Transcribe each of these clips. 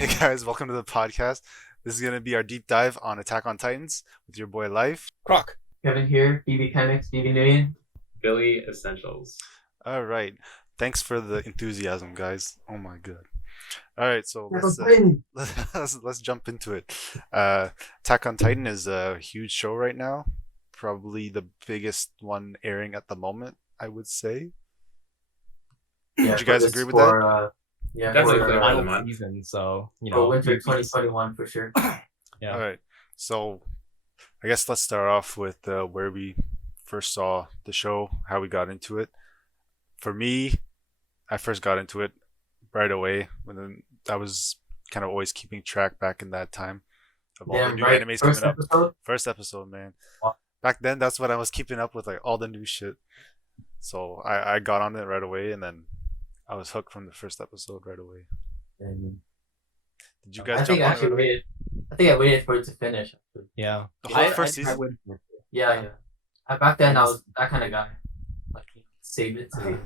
Hey guys, welcome to the podcast. This is gonna be our deep dive on Attack on Titans with your boy Life. Croc. Kevin here, BB Chemics, BB Nguyen. Billy Essentials. All right, thanks for the enthusiasm, guys. Oh my god. All right, so let's Win. let's jump into it. Attack on Titan is a huge show right now, probably the biggest one airing at the moment, I would say. Yeah, Would you guys agree with that? Yeah, Definitely for, flavor of the Final month. season, so for winter 2021 for sure. Yeah. All right, so I guess let's start off with where we first saw the show, how we got into it. For me, I first got into it right away I was kind of always keeping track back in that time of all the Damn new right. animes First coming up. episode. First episode, man. Wow. Back then, that's when I was keeping up with like all the new shit. So I got on it right away, and then I was hooked from the first episode right away. And Did you I guys think jump I on it actually right away? waited. I think I waited for it to finish. Yeah. The whole first I season? wouldn't for it. Yeah. Back then I was that kind of guy. Like save it to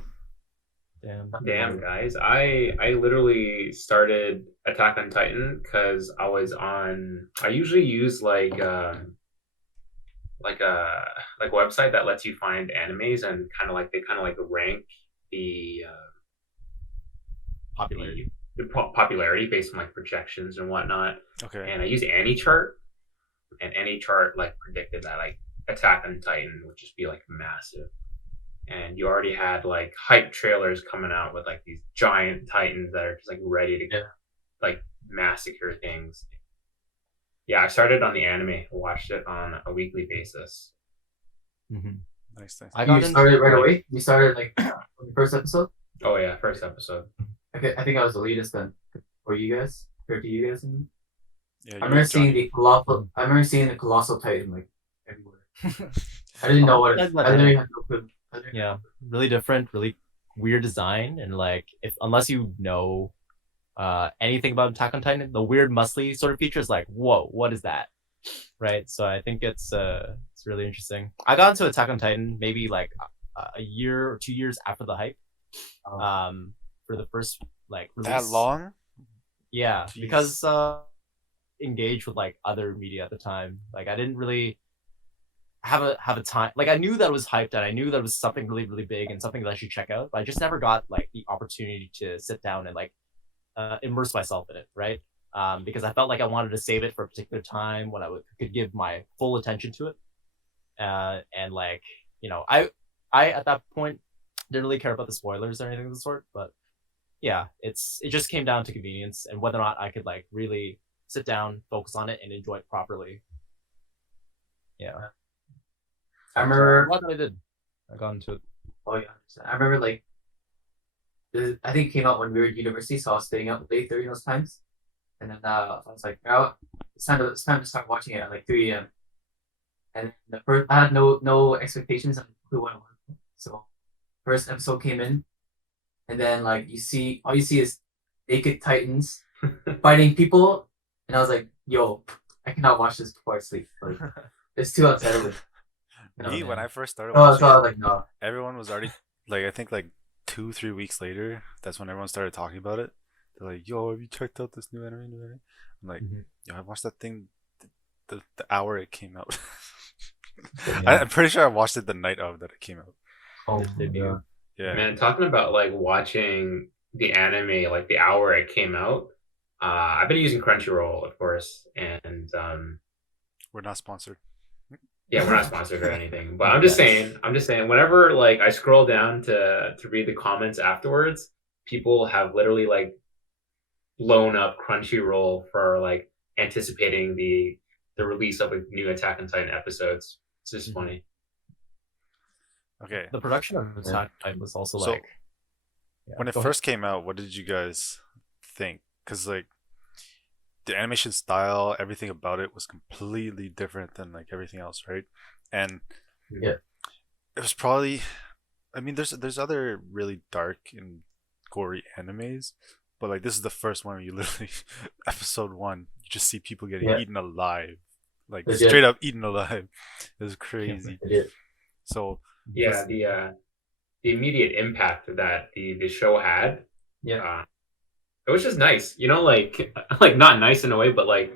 Damn. Damn, guys. I literally started Attack on Titan because I usually use like a website that lets you find animes and they rank the Popularity. popularity based on like projections and whatnot. Okay. And I used AnyChart, and AnyChart like predicted that like Attack on Titan would just be like massive. And you already had like hype trailers coming out with like these giant titans that are just like ready to like massacre things. Yeah, I started on the anime, watched it on a weekly basis. Mm-hmm. Nice. I got You into started right like, away. You started like on the first episode. Oh yeah, first episode. Okay, I think I was the latest then. For you guys, compared to you guys. Yeah, I you remember and seeing Johnny. the colossal. I remember seeing the colossal titan like everywhere. I didn't know what it. That's what I I literally did. had no clue. I didn't Yeah. Really different, really weird design, and like if unless you know anything about Attack on Titan, the weird muscly sort of feature is like, whoa, what is that? Right. So I think it's really interesting. I got into Attack on Titan maybe like a year or 2 years after the hype. For the first like release. That long? Yeah, Jeez. because engaged with like other media at the time. Like I didn't really have a time. Like I knew that it was hyped and I knew that it was something really really big and something that I should check out. But I just never got like the opportunity to sit down and like immerse myself in it, right? Because I felt like I wanted to save it for a particular time when could give my full attention to it. And like I at that point didn't really care about the spoilers or anything of the sort. But yeah, it just came down to convenience and whether or not I could like really sit down, focus on it, and enjoy it properly. Yeah. I remember. What I did. I got into it. Oh yeah, I remember like. I think it came out when we were at university, so I was staying up late during those times, and then I was like, "Oh, it's time to start watching it at like 3 a.m." And the first, I had no expectations and clue what it was. So, first episode came in, and then like all you see is naked titans fighting people, and I was like, "Yo, I cannot watch this before I sleep. Like, it's too unsettling." Me, when I first started So I was watching it, like, "No." everyone was already like, I think like 2-3 weeks later, that's when everyone started talking about it. They're like, "Yo, have you checked out this new anime?" I'm like, Mhm. "Yo, I watched that thing the hour it came out." Yeah. I'm pretty sure I watched it the night of that it came out. Oh, Debut. Yeah. Man, talking about like watching the anime like the hour it came out. I've been using Crunchyroll, of course, and We're not sponsored. yeah, we're not sponsored or anything. But I'm just saying, whenever like I scroll down to read the comments afterwards, people have literally like blown up Crunchyroll for like anticipating the release of a new Attack on Titan episodes. It's just funny. Okay. The production of Attack on Titan was also So, like when it go first came out, what did you guys think? Because like the animation style, everything about it was completely different than like everything else, right? And Yeah. it was probably, I mean, there's other really dark and gory animes, but like this is the first one where you literally episode one, you just see people getting Yeah. eaten alive, like Legit. straight up eaten alive. It was crazy. It is. So Yeah, the immediate impact that the show had. Yeah. It was just nice, you know, like like not nice in a way, but like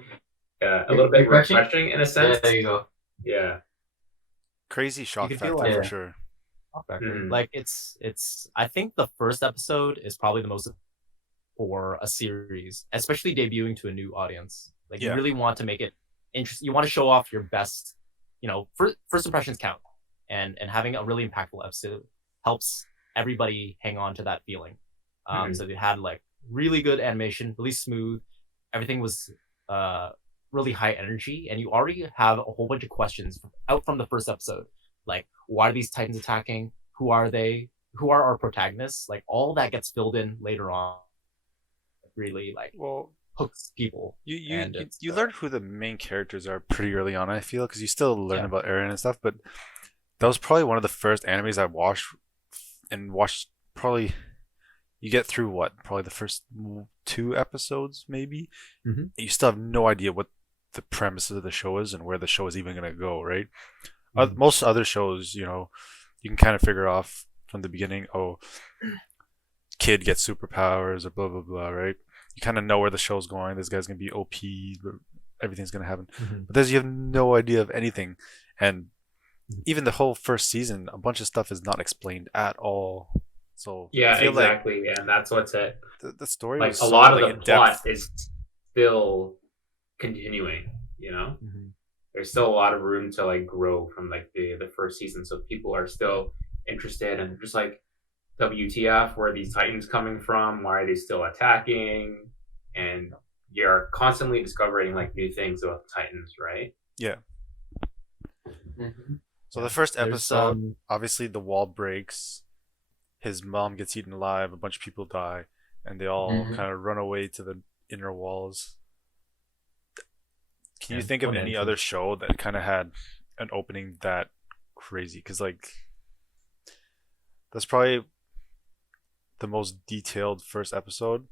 a little bit Refreshing? refreshing in a Yeah, sense. there you go. Yeah. Crazy shock can feel factor like- for Yeah. sure. Factor. Mhm. Like it's I think the first episode is probably the most for a series, especially debuting to a new audience. Like Yeah. you really want to make it interesting. You want to show off your best, first impressions count, and having a really impactful episode helps everybody hang on to that feeling. So they had like really good animation, really smooth. Everything was really high energy, and you already have a whole bunch of questions out from the first episode. Like, why are these Titans attacking? Who are they? Who are our protagonists? Like, all that gets filled in later on. Really, like, Well, hooks people. And it's, you learn who the main characters are pretty early on, I feel, because you still learn Yeah. about Eren and stuff. But that was probably one of the first animes I watched probably. You get through what? Probably the first 2 episodes, maybe. Mhm. You still have no idea what the premise of the show is and where the show is even gonna go, right? Mhm. Most other shows, you can kind of figure off from the beginning. Oh, kid gets superpowers or blah blah blah, right? You kind of know where the show's going. This guy's gonna be OP. Everything's gonna happen. Mhm. But you have no idea of anything, and Mhm. even the whole first season, a bunch of stuff is not explained at all. So Yeah, I feel exactly. And that's what's it. like the story Like was a so lot of like the in plot depth. is still continuing, you know? Mhm. There's still a lot of room to like grow from like the first season. So people are still interested and just like WTF, where are these Titans coming from? Why are they still attacking? And you're constantly discovering like new things about the Titans, right? Mhm. So the first There's, episode, obviously the wall breaks. His mom gets eaten alive. A bunch of people die, and they all Mhm. kind of run away to the inner walls. Can you Yeah, think of one any entrance. other show that kind of had an opening that crazy? Because like that's probably the most detailed first episode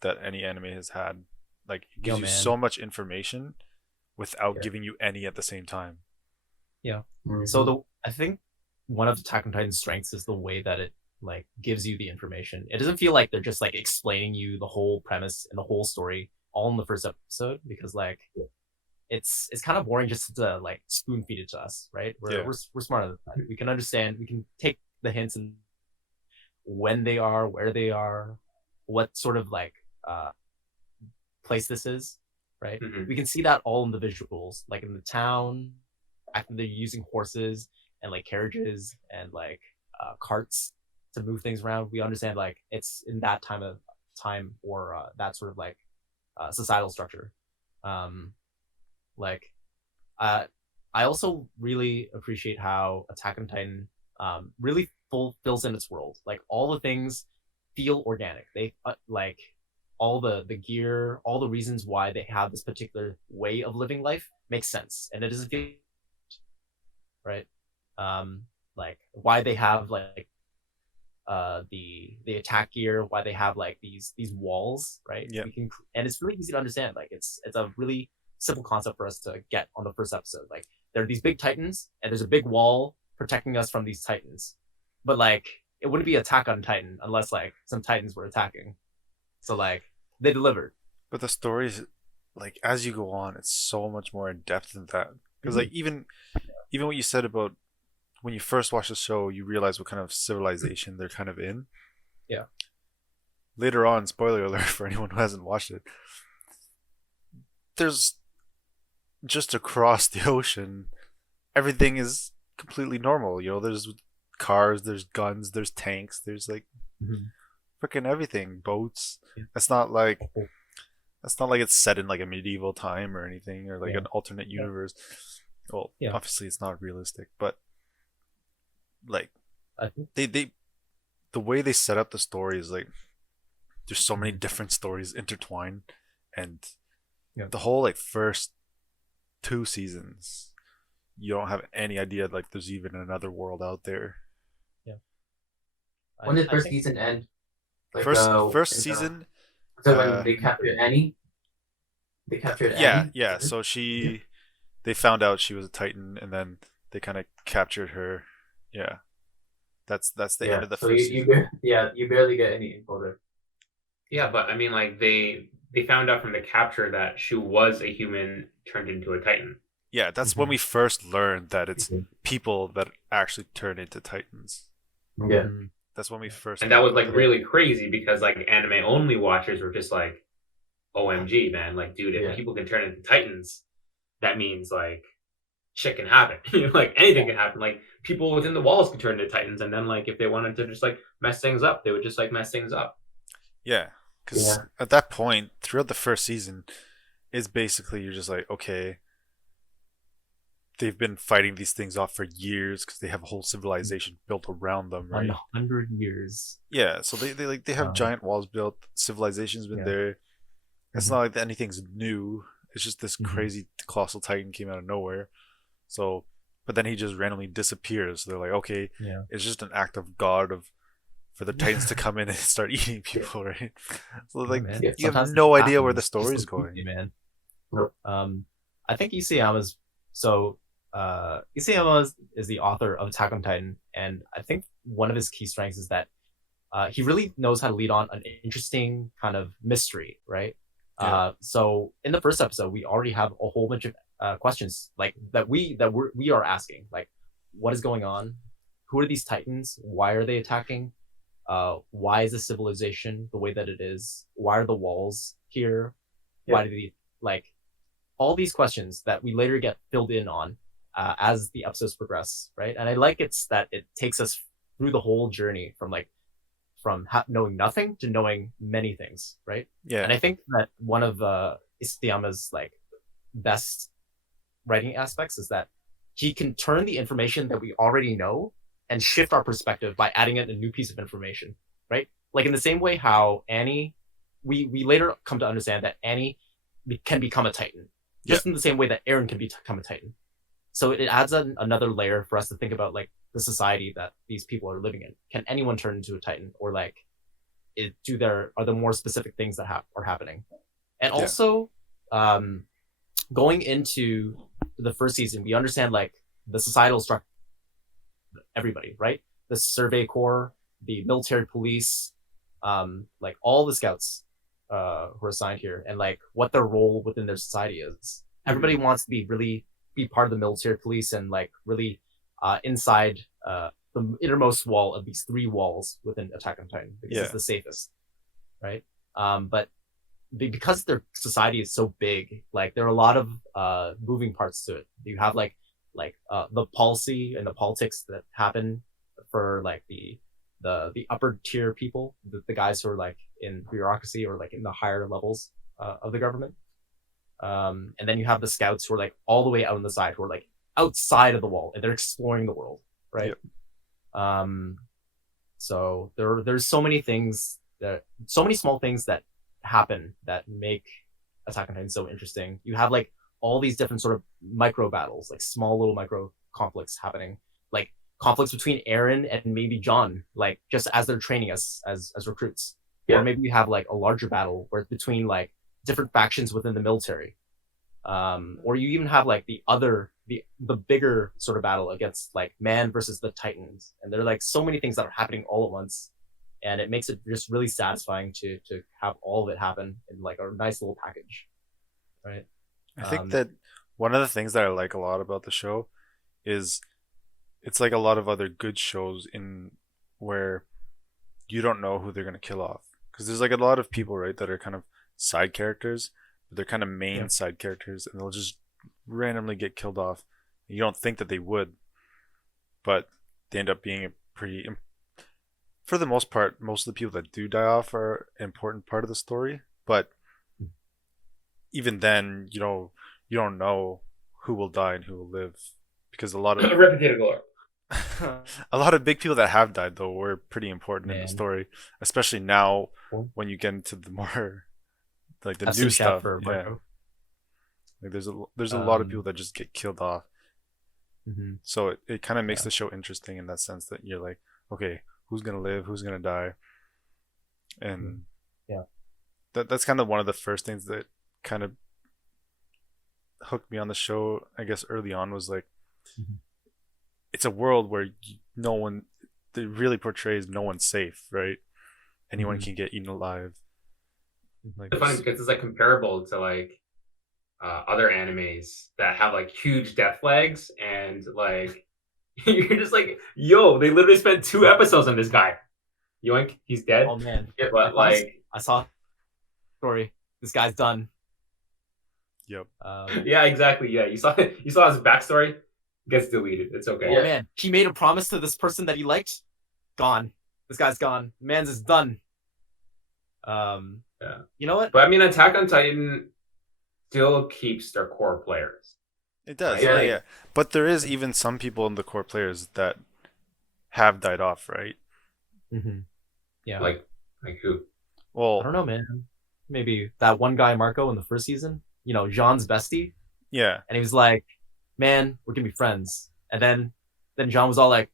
that any anime has had. Like it gives Yo, you man. so much information without Yeah. giving you any at the same time. Mhm. So I think one of Attack on Titan's strengths is the way that it like gives you the information. It doesn't feel like they're just like explaining you the whole premise and the whole story all in the first episode, because like it's kind of boring just to like spoon feed it to us, right? Yeah. We're smarter than that. We can understand. We can take the hints and when they are, where they are, what sort of like place this is, right? Mhm. We can see that all in the visuals, like in the town, after they're using horses and like carriages and like carts to move things around. We understand like it's in that time or that sort of like societal structure. Like I also really appreciate how Attack on Titan really fills in its world. Like all the things feel organic. They like all the gear, all the reasons why they have this particular way of living life makes sense, and it doesn't feel right. Like why they have like the attack gear, why they have like these walls, right? Yeah. We can, and it's really easy to understand. Like it's a really simple concept for us to get on the first episode. Like there are these big titans, and there's a big wall protecting us from these titans. But like it wouldn't be Attack on Titan unless like some titans were attacking. So like they delivered. But the stories, like as you go on, it's so much more in depth than that. Because like even what you said about when you first watch the show, you realize what kind of civilization they're kind of in. Yeah. Later on, spoiler alert for anyone who hasn't watched it, there's just across the ocean, everything is completely normal. There's cars, there's guns, there's tanks, there's like freaking everything, boats. Yeah. It's not like it's set in like a medieval time or anything, or like Yeah. an alternate universe. Well, Yeah. obviously it's not realistic, but like I think the way they set up the story is like there's so many different stories intertwined, and Yeah. the whole like first 2 seasons, you don't have any idea like there's even another world out there. When did I first think- season end? Like, First in, season, So uh, when they captured Annie? They captured yeah, Annie? yeah. So they found out she was a Titan, and then they kind of captured her. Yeah, that's the end of the so first you season. you barely get any info there. Yeah, but I mean, like they found out from the capture that Shu was a human turned into a Titan. Yeah, that's when we first learned that it's people that actually turn into Titans. Yeah. Mhm. That's when we first And that learned was about like that. really crazy because like anime only watchers were just like, OMG, man. Like, dude, if Yeah. people can turn into Titans, that means like shit can happen. Like anything can happen. Like people within the walls can turn into Titans, and then like if they wanted to just like mess things up, they would just like mess things up. Yeah, because Yeah. at that point, throughout the first season, it's basically you're just like, okay, they've been fighting these things off for years because they have a whole civilization built around them, right? 100 years. Yeah, so they have Wow. giant walls built. Civilization's been Yeah. there. It's Mhm. not like anything's new. It's just this Mhm. crazy colossal titan came out of nowhere. So, but then he just randomly disappears. So they're like, okay, Yeah. it's just an act of God of for the titans to come in and start eating people, right? So like man. Yeah, you have Sometimes no it idea where the happens, just story's like going. man. Nope. I think Isayama's so Isayama is the author of Attack on Titan, and I think one of his key strengths is that he really knows how to lead on an interesting kind of mystery, right? Yeah. So in the first episode, we already have a whole bunch of questions like we are asking, like, what is going on? Who are these Titans? Why are they attacking? Why is the civilization the way that it is? Why are the walls here? Yeah. Why do they like all these questions that we later get filled in on as the episodes progress, right? And I like it's that it takes us through the whole journey from like knowing nothing to knowing many things, right? Yeah. And I think that one of Isayama's like best writing aspects is that he can turn the information that we already know and shift our perspective by adding in a new piece of information, right? Like in the same way how Annie, we later come to understand that Annie can become a Titan, just in the same way that Aaron can become a Titan. So it adds another layer for us to think about like the society that these people are living in. Can anyone turn into a Titan, or like, are there more specific things that are happening? And Yeah. also, going into the first season, we understand like the societal structure, everybody, right? The Survey Corps, the military police, like all the scouts who are assigned here, and like what their role within their society is. Everybody wants to be part of the military police and like really inside the innermost wall of these three walls within Attack on Titan because Yeah. it's the safest, right? But because their society is so big, like there are a lot of moving parts to it. You have like the policy and the politics that happen for like the upper tier people, the guys who are like in bureaucracy or like in the higher levels of the government. And then you have the scouts who are like all the way out on the side, who are like outside of the wall and they're exploring the world, right? Yep. So there's so many things so many small things that happen that make Attack on Titan so interesting. You have like all these different sort of micro battles, like small little micro conflicts happening, like conflicts between Aaron and maybe John, like just as they're training us as recruits. Yeah. Or maybe you have like a larger battle where it's between like different factions within the military. Or you even have like the bigger sort of battle against like man versus the Titans. And there are like so many things that are happening all at once. And it makes it just really satisfying to have all of it happen in like a nice little package. Right. I think that one of the things that I like a lot about the show is it's like a lot of other good shows in where you don't know who they're going to kill off. Because there's like a lot of people, right, that are kind of side characters, but they're kind of main side characters, and they'll just randomly get killed off. You don't think that they would, but they end up being a pretty. For the most part, most of the people that do die off are an important part of the story, but even then, you don't know who will die and who will live because a lot of Repetitive lore. a lot of big people that have died though were pretty important in the Man. story, especially now Cool. when you get into the more like the That's new in chat stuff. for Yeah, Marco. like there's a lot of people that just get killed off, Mhm. so it kind of makes the show interesting in that sense that you're like, okay, who's gonna live, who's gonna die, and Yeah. that's kind of one of the first things that kind of hooked me on the show, I guess early on, was like Mhm. it's a world where no one, it really portrays no one's safe, right? Anyone Mhm. can get eaten alive, Like, It's funny because it's like comparable to like other animes that have like huge death flags and like you're just like, yo, they literally spent 2 episodes on this guy. Yoink, he's dead. Oh man, But like, I saw story. This guy's done. yep. yeah, exactly. Yeah, you saw his backstory. Gets deleted. It's okay. Oh man, he made a promise to this person that he liked. Gone. This guy's gone. Man's is done. Yeah. You know what? But I mean, Attack on Titan still keeps their core players. It does. Yeah, Yeah, like- yeah. But there is even some people in the core players that have died off, right? Mm-hmm. Yeah. Like who? I Well, don't know, man. Maybe that one guy, Marco, in the first season. You know, Jean's bestie, yeah. and he was like, "Man, we're gonna be friends." And then Jean was all like,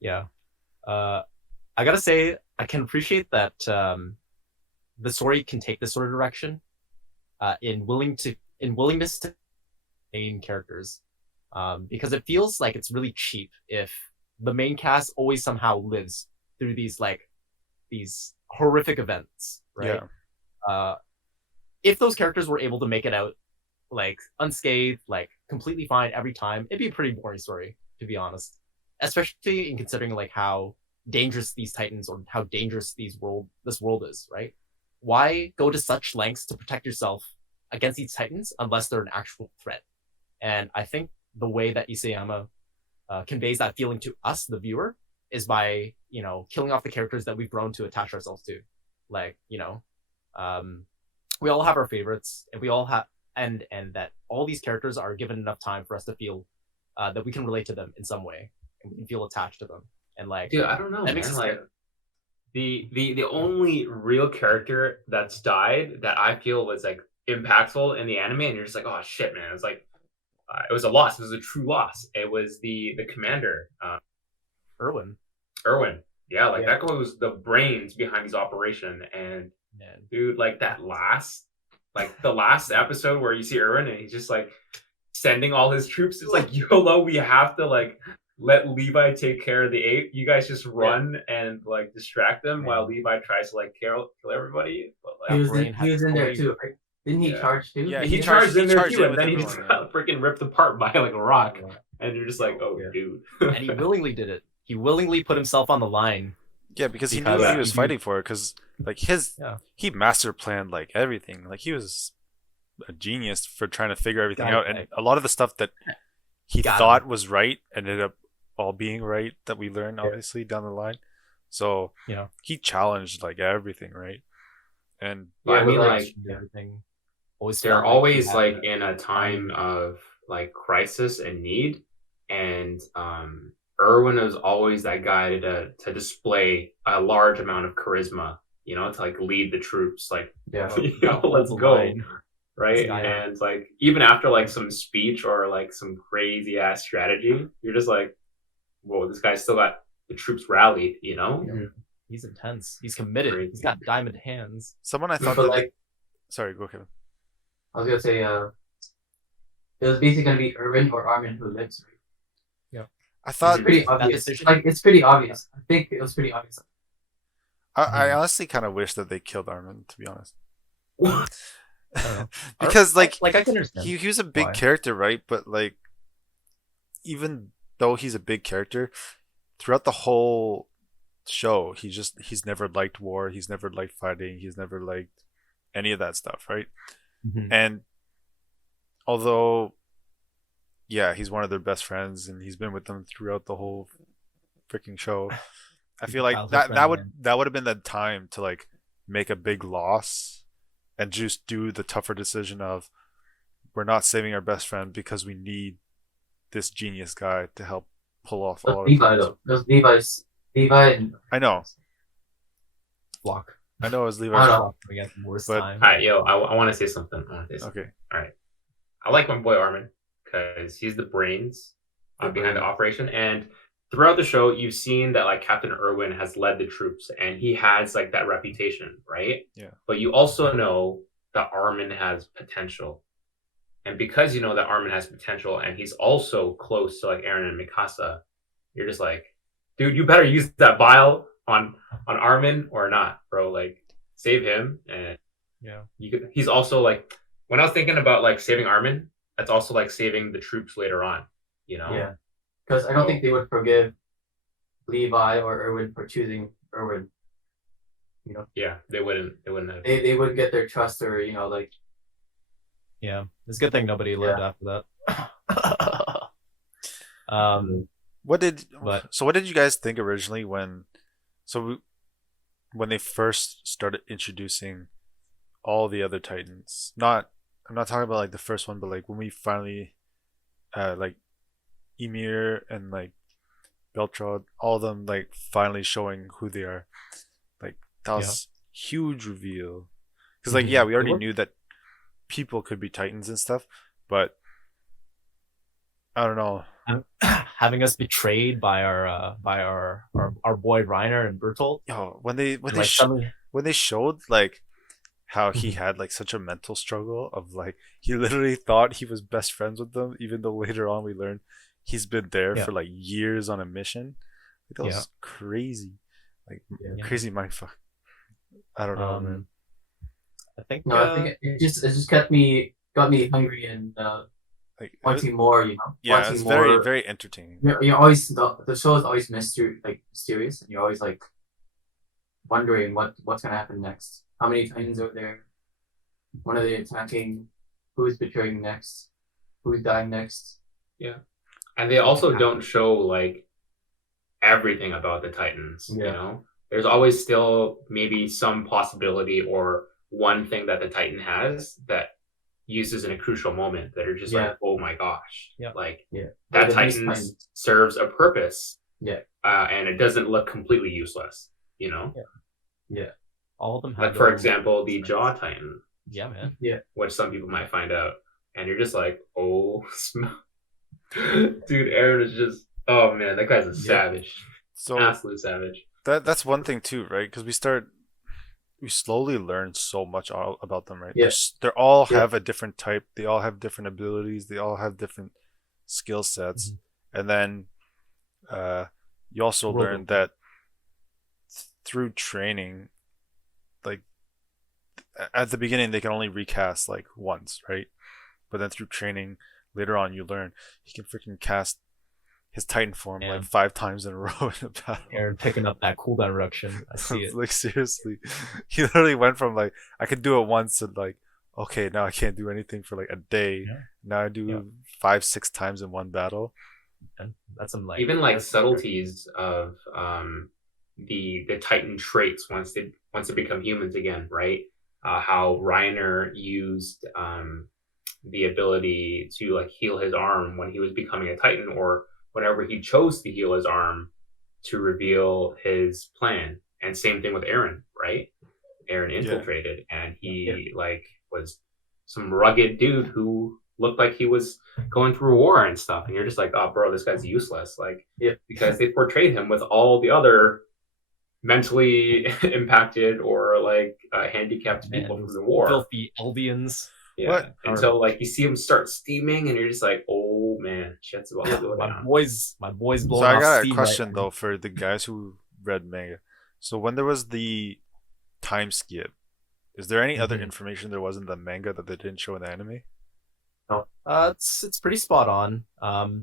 "Yeah." I gotta say, I can appreciate that the story can take this sort of direction in willingness to main characters, because it feels like it's really cheap if the main cast always somehow lives through these horrific events, right? Yeah. If those characters were able to make it out like unscathed, like completely fine every time, it'd be a pretty boring story, to be honest. Especially in considering like how dangerous these titans or how dangerous this world is, right? Why go to such lengths to protect yourself against these titans unless they're an actual threat? And I think the way that Isayama conveys that feeling to us, the viewer, is by killing off the characters that we've grown to attach ourselves to. Like we all have our favorites, and we all have and that all these characters are given enough time for us to feel that we can relate to them in some way, and we can feel attached to them. And like, Dude, I don't know, that man. makes us Like the only real character that's died that I feel was like impactful in the anime, and you're just like, oh shit, man. It was like it was a loss. It was a true loss. It was the commander, Erwin. Erwin. Yeah, like Yeah. that guy was the brains behind his operation, and Man. dude, like the last episode where you see Erwin and he's just like sending all his troops. It's like, YOLO, we have to like let Levi take care of the ape. You guys just run and like distract them while Levi tries to like kill everybody. But He like, was in there only- too, right? Didn't he Yeah. charge too? Yeah, he he charged in there charged too, in and with then he just everyone, got freaking ripped apart by like a rock. And you're just like, oh, Yeah. dude. And he willingly did it. He willingly put himself on the line. Yeah, because he Because knew he he was knew- fighting for it. Because like he master planned like everything. Like he was a genius for trying to figure everything out. And a lot of the stuff that he Got thought was right ended up all being right. That we learned obviously down the line. So Yeah. he challenged like everything, right? And But I mean, but, like, everything. Always they're felt always he had like a- in a time of like crisis and need, and Erwin is always that guy to display a large amount of charisma, to like lead the troops, like Yeah. let's the go, line. right? This guy- And like even after like some speech or like some crazy ass strategy, you're just like, whoa, this guy's still got the troops rallied, He's intense. He's committed. Crazy. He's got diamond hands. someone I thought But that like, sorry, go Kevin. I was gonna say, it was basically gonna be Erwin or Armin who lives. Right? I thought It's pretty that obvious. decision- Like it's pretty obvious. I think it was pretty obvious. I honestly kind of wish that they killed Armin, to be honest. I don't know. Because like I can understand. he was a big why. character, right? But like even though he's a big character, throughout the whole show, he's never liked war, he's never liked fighting, he's never liked any of that stuff, right? Mhm. And although yeah, he's one of their best friends and he's been with them throughout the whole freaking show. I feel like Childhood that friend, man. would have been the time to like make a big loss and just do the tougher decision of we're not saving our best friend because we need this genius guy to help pull off It all was our Levi plans. though. It was Levi and I know Block. it was I Levi's don't know. fault. We got the worst But- time. All right, yo, I want to say something. Okay. I like my boy Armin because he's the brains The behind the brain. operation. And throughout the show, you've seen that like Captain Irwin has led the troops and he has like that reputation, right? Yeah. But you also know that Armin has potential. And because you know that Armin has potential and he's also close to like Eren and Mikasa, you're just like, dude, you better use that vial on Armin or not, bro. Like, save him, and Yeah. he's also like, when I was thinking about like saving Armin, that's also like saving the troops later on. You know. Yeah, because I don't So- think they would forgive Levi or Irwin for choosing Irwin. Yeah, they wouldn't. They wouldn't have. They would get their trust, or like. Yeah. It's a good thing nobody lived after that. What did But- so? What did you guys think originally when when they first started introducing all the other Titans? I'm not talking about like the first one, but like when we finally, like Ymir and like Beltrod, all of them like finally showing who they are. Like that was huge reveal. Because like yeah, we already knew that people could be Titans and stuff, but I don't know. Having us betrayed by our boy Reiner and Bertolt. Yo, when they Like suddenly, when they showed like how he had like such a mental struggle of like he literally thought he was best friends with them, even though later on we learned he's been there for like years on a mission. Like, that was crazy, like crazy mindfuck. I don't know, man. I think I think it just got me hungry and Like wanting more. yeah, wanting it's more. very entertaining. You're always the show is always mysterious, and you're always like wondering what's gonna happen next. How many Titans are there? When are they attacking? Who's betraying next? Who's dying next? Yeah, and they also don't show like everything about the Titans. Yeah. You know, there's always still maybe some possibility or one thing that the Titan has that uses in a crucial moment that are just like, oh my gosh, like that Titan serves a purpose. Yeah, and it doesn't look completely useless. You know. Yeah. All of them have Like for example, the Jaw Titan. Yeah, man. Yeah. Which some people might find out, and you're just like, oh, dude, Aaron is just, oh man, that guy's a savage. So absolute savage. That's one thing too, right? Because we slowly learn so much about them, right? Yes. They all have a different type. They all have different abilities. They all have different skill sets, and then you also learn that through training, like at the beginning they can only recast like once, right? But then through training later on you learn he can freaking cast his Titan form like 5 times in a row in a battle. Aaron picking up that cooldown reduction. I see it. Like seriously, he literally went from like I could do it once to like okay now I can't do anything for like a day. Now I do 5-6 times in one battle. And that's some like even like subtleties of the Titan traits once they become humans again, right? How Reiner used the ability to like heal his arm when he was becoming a Titan, or whenever he chose to heal his arm to reveal his plan. And same thing with Aaron, right? Aaron infiltrated, and he like was some rugged dude who looked like he was going through a war and stuff. And you're just like, oh, bro, this guy's useless. Like, because they portrayed him with all the other mentally impacted or like handicapped people from the war. Filthy Eldians. Yeah. What? And so like you see him start steaming and you're just like, oh man, shit's about to go down. My boys blowing So I off got a steam question right though for the guys who read manga. So when there was the time skip, is there any other information there was in the manga that they didn't show in the anime? No. It's pretty spot on.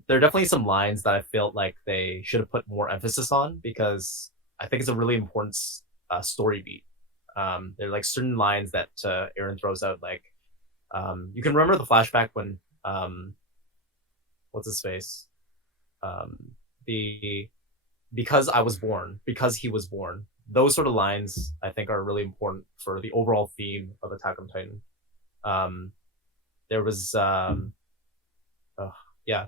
There are definitely some lines that I felt like they should have put more emphasis on, because I think it's a really important story beat. There are like certain lines that Aaron throws out, like you can remember the flashback when what's his face? Because I was born, because he was born. Those sort of lines I think are really important for the overall theme of Attack on Titan. There was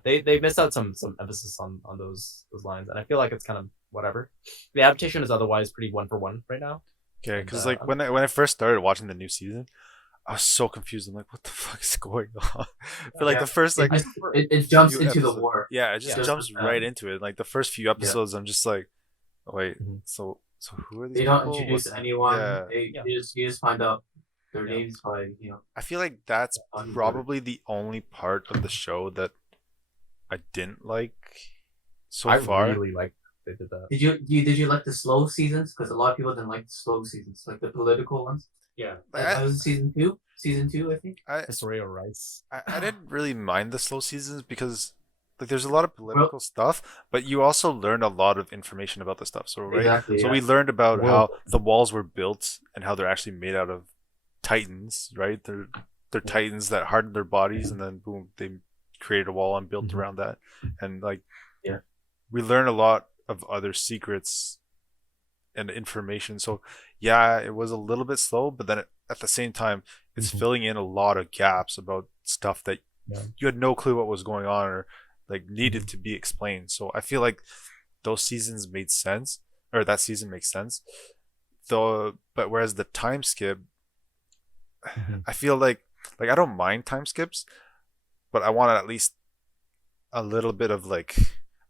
they missed out some emphasis on those lines, and I feel like it's kind of whatever. The adaptation is otherwise pretty 1-for-1 right now. Okay, because like when I first started watching the new season, I was so confused. I'm like, what the fuck is going on? I feel like the first like it jumps into the war. Yeah, it just jumps right into it. Like the first few episodes, I'm just like, oh, wait, so who are these? They people? don't introduce anyone. You just find out their names by I feel like that's probably the only part of the show that I didn't like so far. I really like. they did that. Did you like the slow seasons? Because a lot of people didn't like the slow seasons, like the political ones. Yeah. That was season two. Season two, I think. Historia Rice. I didn't really mind the slow seasons because like there's a lot of Well, political stuff, but you also learn a lot of information about the stuff. So right, exactly. so Yeah. we learned about World. how the walls were built and how they're actually made out of titans, right? They're titans that hardened their bodies and then boom, they created a wall and built Mhm. around that. And like Yeah. we learn a lot of other secrets and information. So yeah, it was a little bit slow, but then at the same time, it's Mhm. filling in a lot of gaps about stuff that Yeah. you had no clue what was going on or like needed to be explained. So I feel like those seasons made sense, or that season makes sense. Though, but whereas the time skip, Mhm. I feel like I don't mind time skips, but I want at least a little bit of like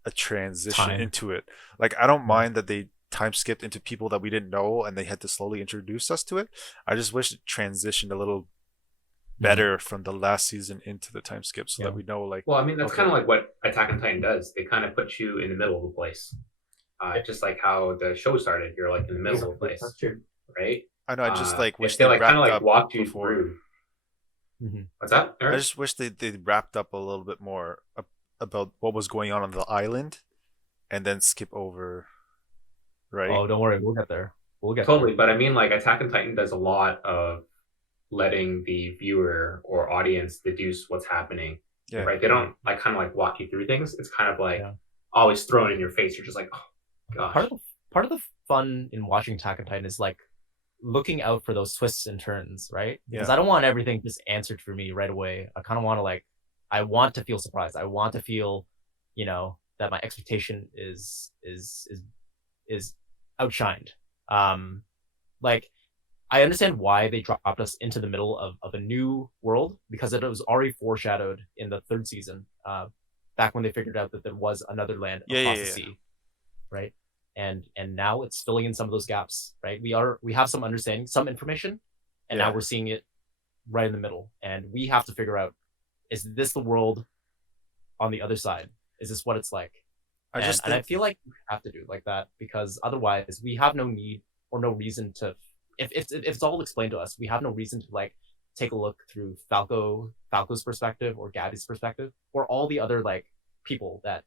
a transition Time. into it. Like I don't Yeah. mind that they time skipped into people that we didn't know and they had to slowly introduce us to it. I just wish it transitioned a little better from the last season into the time skip so that Yeah. we know like Well, I mean, that's Okay. kind of like what Attack on Titan does. They kind of put you in the middle of the place. Just like how the show started, you're like in the middle of the place, That's true. right? I know I just like wish if they like kind wrapped of like up walked you before. through. Mhm. What's that? I just wish they wrapped up a little bit more about what was going on the island and then skip over, right? Oh, don't worry, we'll get there. We'll get Totally, but I mean, like Attack on Titan does a lot of letting the viewer or audience deduce what's happening. Yeah. Right? They don't like kind of like walk you through things. It's kind of like Yeah. always thrown in your face. You're just like, oh gosh. Part of the fun in watching Attack on Titan is like looking out for those twists and turns, right? Because Yeah. I don't want everything just answered for me right away. I kind of want to like, I want to feel surprised. I want to feel, you know, that my expectation is outshined. Like I understand why they dropped us into the middle of a new world because it was already foreshadowed in the third season, back when they figured out that there was another land across the sea, right? And now it's filling in some of those gaps, right? We have some understanding, some information, and now we're seeing it right in the middle, and we have to figure out: is this the world on the other side? Is this what it's like? And I feel like we have to do it like that because otherwise we have no need or no reason to. If it's all explained to us, we have no reason to like take a look through Falco's perspective or Gabby's perspective or all the other like people that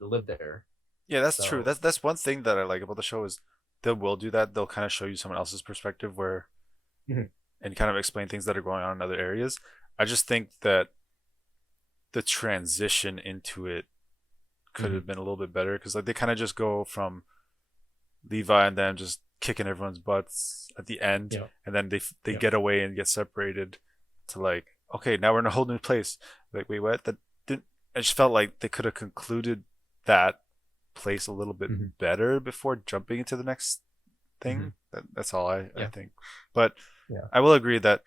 live there. Yeah, that's true. So- That's one thing that I like about the show is they will do that. They'll kind of show you someone else's perspective where Mhm. and kind of explain things that are going on in other areas. I just think that the transition into it could have been a little bit better because like they kind of just go from Levi and them just kicking everyone's butts at the end, Yeah. and then they Yeah. get away and get separated to like okay, now we're in a whole new place. Like wait, what? That didn't. I just felt like they could have concluded that place a little bit Mhm. better before jumping into the next thing. That's all I Yeah. think. But Yeah. I will agree that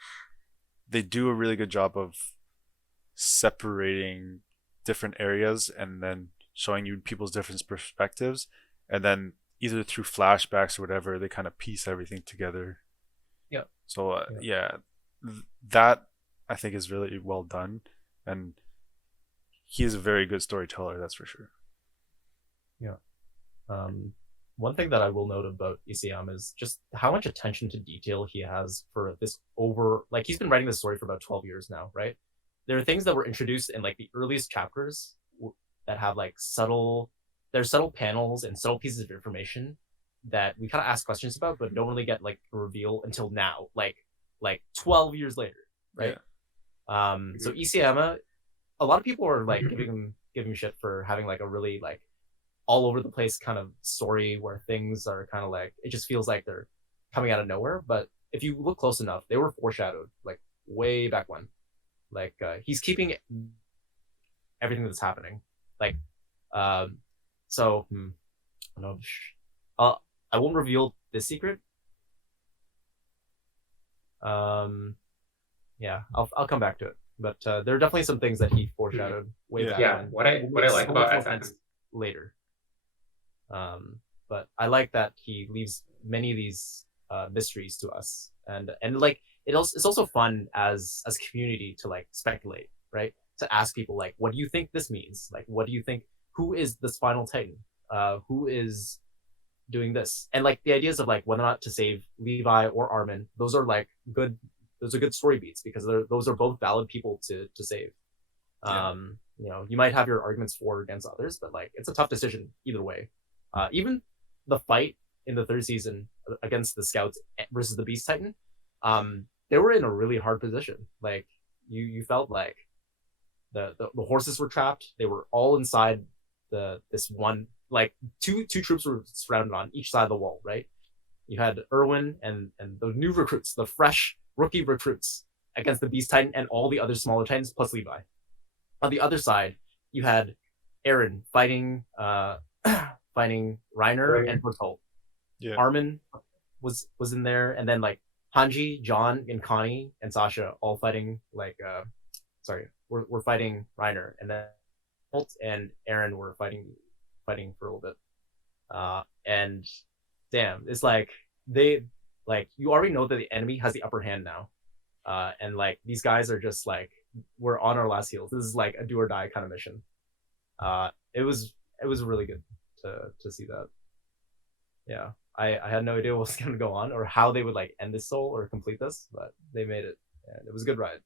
they do a really good job of separating different areas and then showing you people's different perspectives, and then either through flashbacks or whatever, they kind of piece everything together. Yeah. So that I think is really well done, and he is a very good storyteller. That's for sure. One thing that I will note about Isayama is just how much attention to detail he has for this like he's been writing this story for about 12 years now, right? There are things that were introduced in like the earliest chapters that have like there's subtle panels and subtle pieces of information that we kind of ask questions about, but don't really get like a reveal until now, like 12 years later, right? So Isayama, a lot of people are like giving him shit for having like a really like all over the place kind of story where things are kind of like it just feels like they're coming out of nowhere. But if you look close enough, they were foreshadowed like way back when. Like he's keeping everything that's happening. Like I won't reveal this secret. Yeah, I'll come back to it. But there are definitely some things that he foreshadowed way back Yeah, when. what I like So about much Attack more sense later. But I like that he leaves many of these mysteries to us, and like it's also fun as a community to like speculate, right? To ask people like, what do you think this means? Like, what do you think? who is this final Titan? Who is doing this? And like the ideas of like whether or not to save Levi or Armin, those are like good. Those are good story beats because those are both valid people to save. Yeah. You know, you might have your arguments for or against others, but like it's a tough decision either way. Even the fight in the third season against the Scouts versus the Beast Titan, they were in a really hard position. Like you felt like the horses were trapped. They were all inside this one, like two troops were surrounded on each side of the wall, right? You had Irwin and the new recruits, the fresh rookie recruits against the Beast Titan and all the other smaller Titans plus Levi. On the other side, you had Eren fighting fighting Reiner and Bertolt. Yeah. Armin was in there, and then like Hanji, John, and Connie and Sasha all fighting like we're fighting Reiner, and then Holt and Eren were fighting for a little bit. And damn, it's like they like you already know that the enemy has the upper hand now. And like these guys are just like we're on our last heels. This is like a do or die kind of mission. It was really good to see that. Yeah, I had no idea what was gonna go on or how they would like end this soul or complete this, but they made it, and it was a good ride.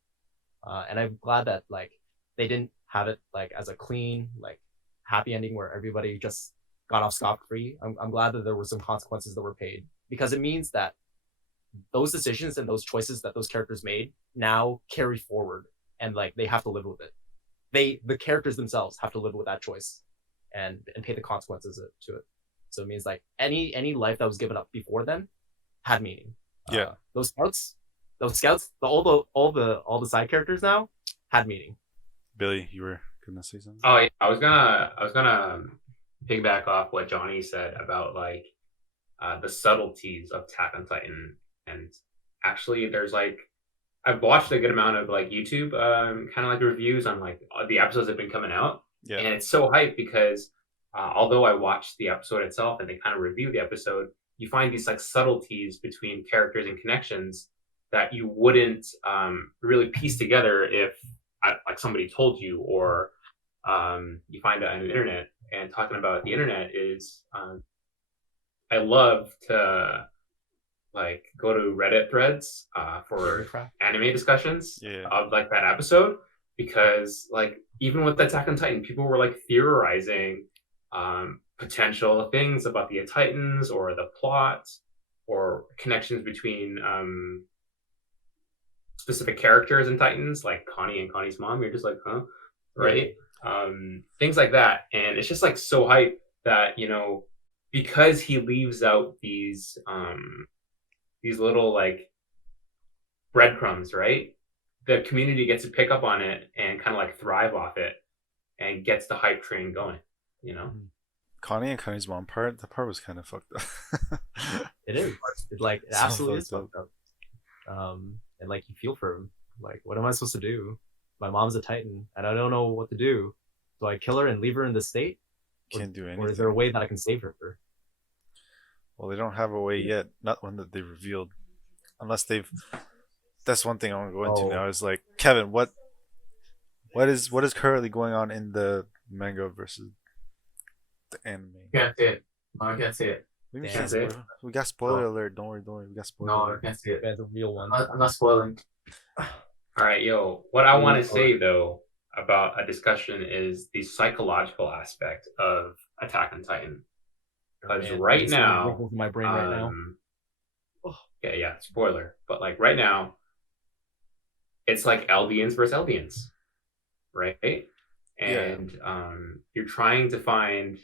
And I'm glad that like they didn't have it like as a clean like happy ending where everybody just got off scot free. I'm glad that there were some consequences that were paid because it means that those decisions and those choices that those characters made now carry forward and like they have to live with it. The characters themselves have to live with that choice and pay the consequences to it. So it means like any life that was given up before then had meaning. Yeah. Those scouts, all the side characters now had meaning. Billy, you were gonna say something? Oh yeah, I was gonna piggyback off what Johnny said about like the subtleties of Attack on Titan, and actually there's like I've watched a good amount of like YouTube kind of like reviews on like the episodes that have been coming out, Yeah. and it's so hype because although I watched the episode itself and they kind of review the episode, you find these like subtleties between characters and connections that you wouldn't really piece together if like somebody told you or you find it on the internet. And talking about the internet is I love to like go to Reddit threads for anime discussions of like that episode because like even with Attack on Titan, people were like theorizing potential things about the Titans or the plot or connections between specific characters in Titans, like Connie and Connie's mom. You're just like, huh, right? Things like that, and it's just like so hype that because he leaves out these little like breadcrumbs, right? The community gets to pick up on it and kind of like thrive off it and gets the hype train going. Connie and Connie's mom part, the part was kind of fucked up. It is. It So absolutely is fucked fucked up. And like you feel for him. Like, what am I supposed to do? My mom's a Titan, and I don't know what to do. Do I kill her and leave her in this state? Can't do anything. Or is there a way that I can save her? Well, they don't have a way yet. Not one that they revealed, unless they've. That's one thing I want to go into now. Is like Kevin, what is currently going on in the manga versus the anime? Can't see it. No, I can't see it. We Can't say it. We got spoiler alert. Don't worry. We got spoiler No, I alert. can't see it. That's a real one. I'm not spoiling. All right, yo. What I want to say though about a discussion is the psychological aspect of Attack on Titan. Because right now, my brain right now. Yeah, spoiler. But like right now, it's like Eldians versus Eldians, right? And you're trying to find,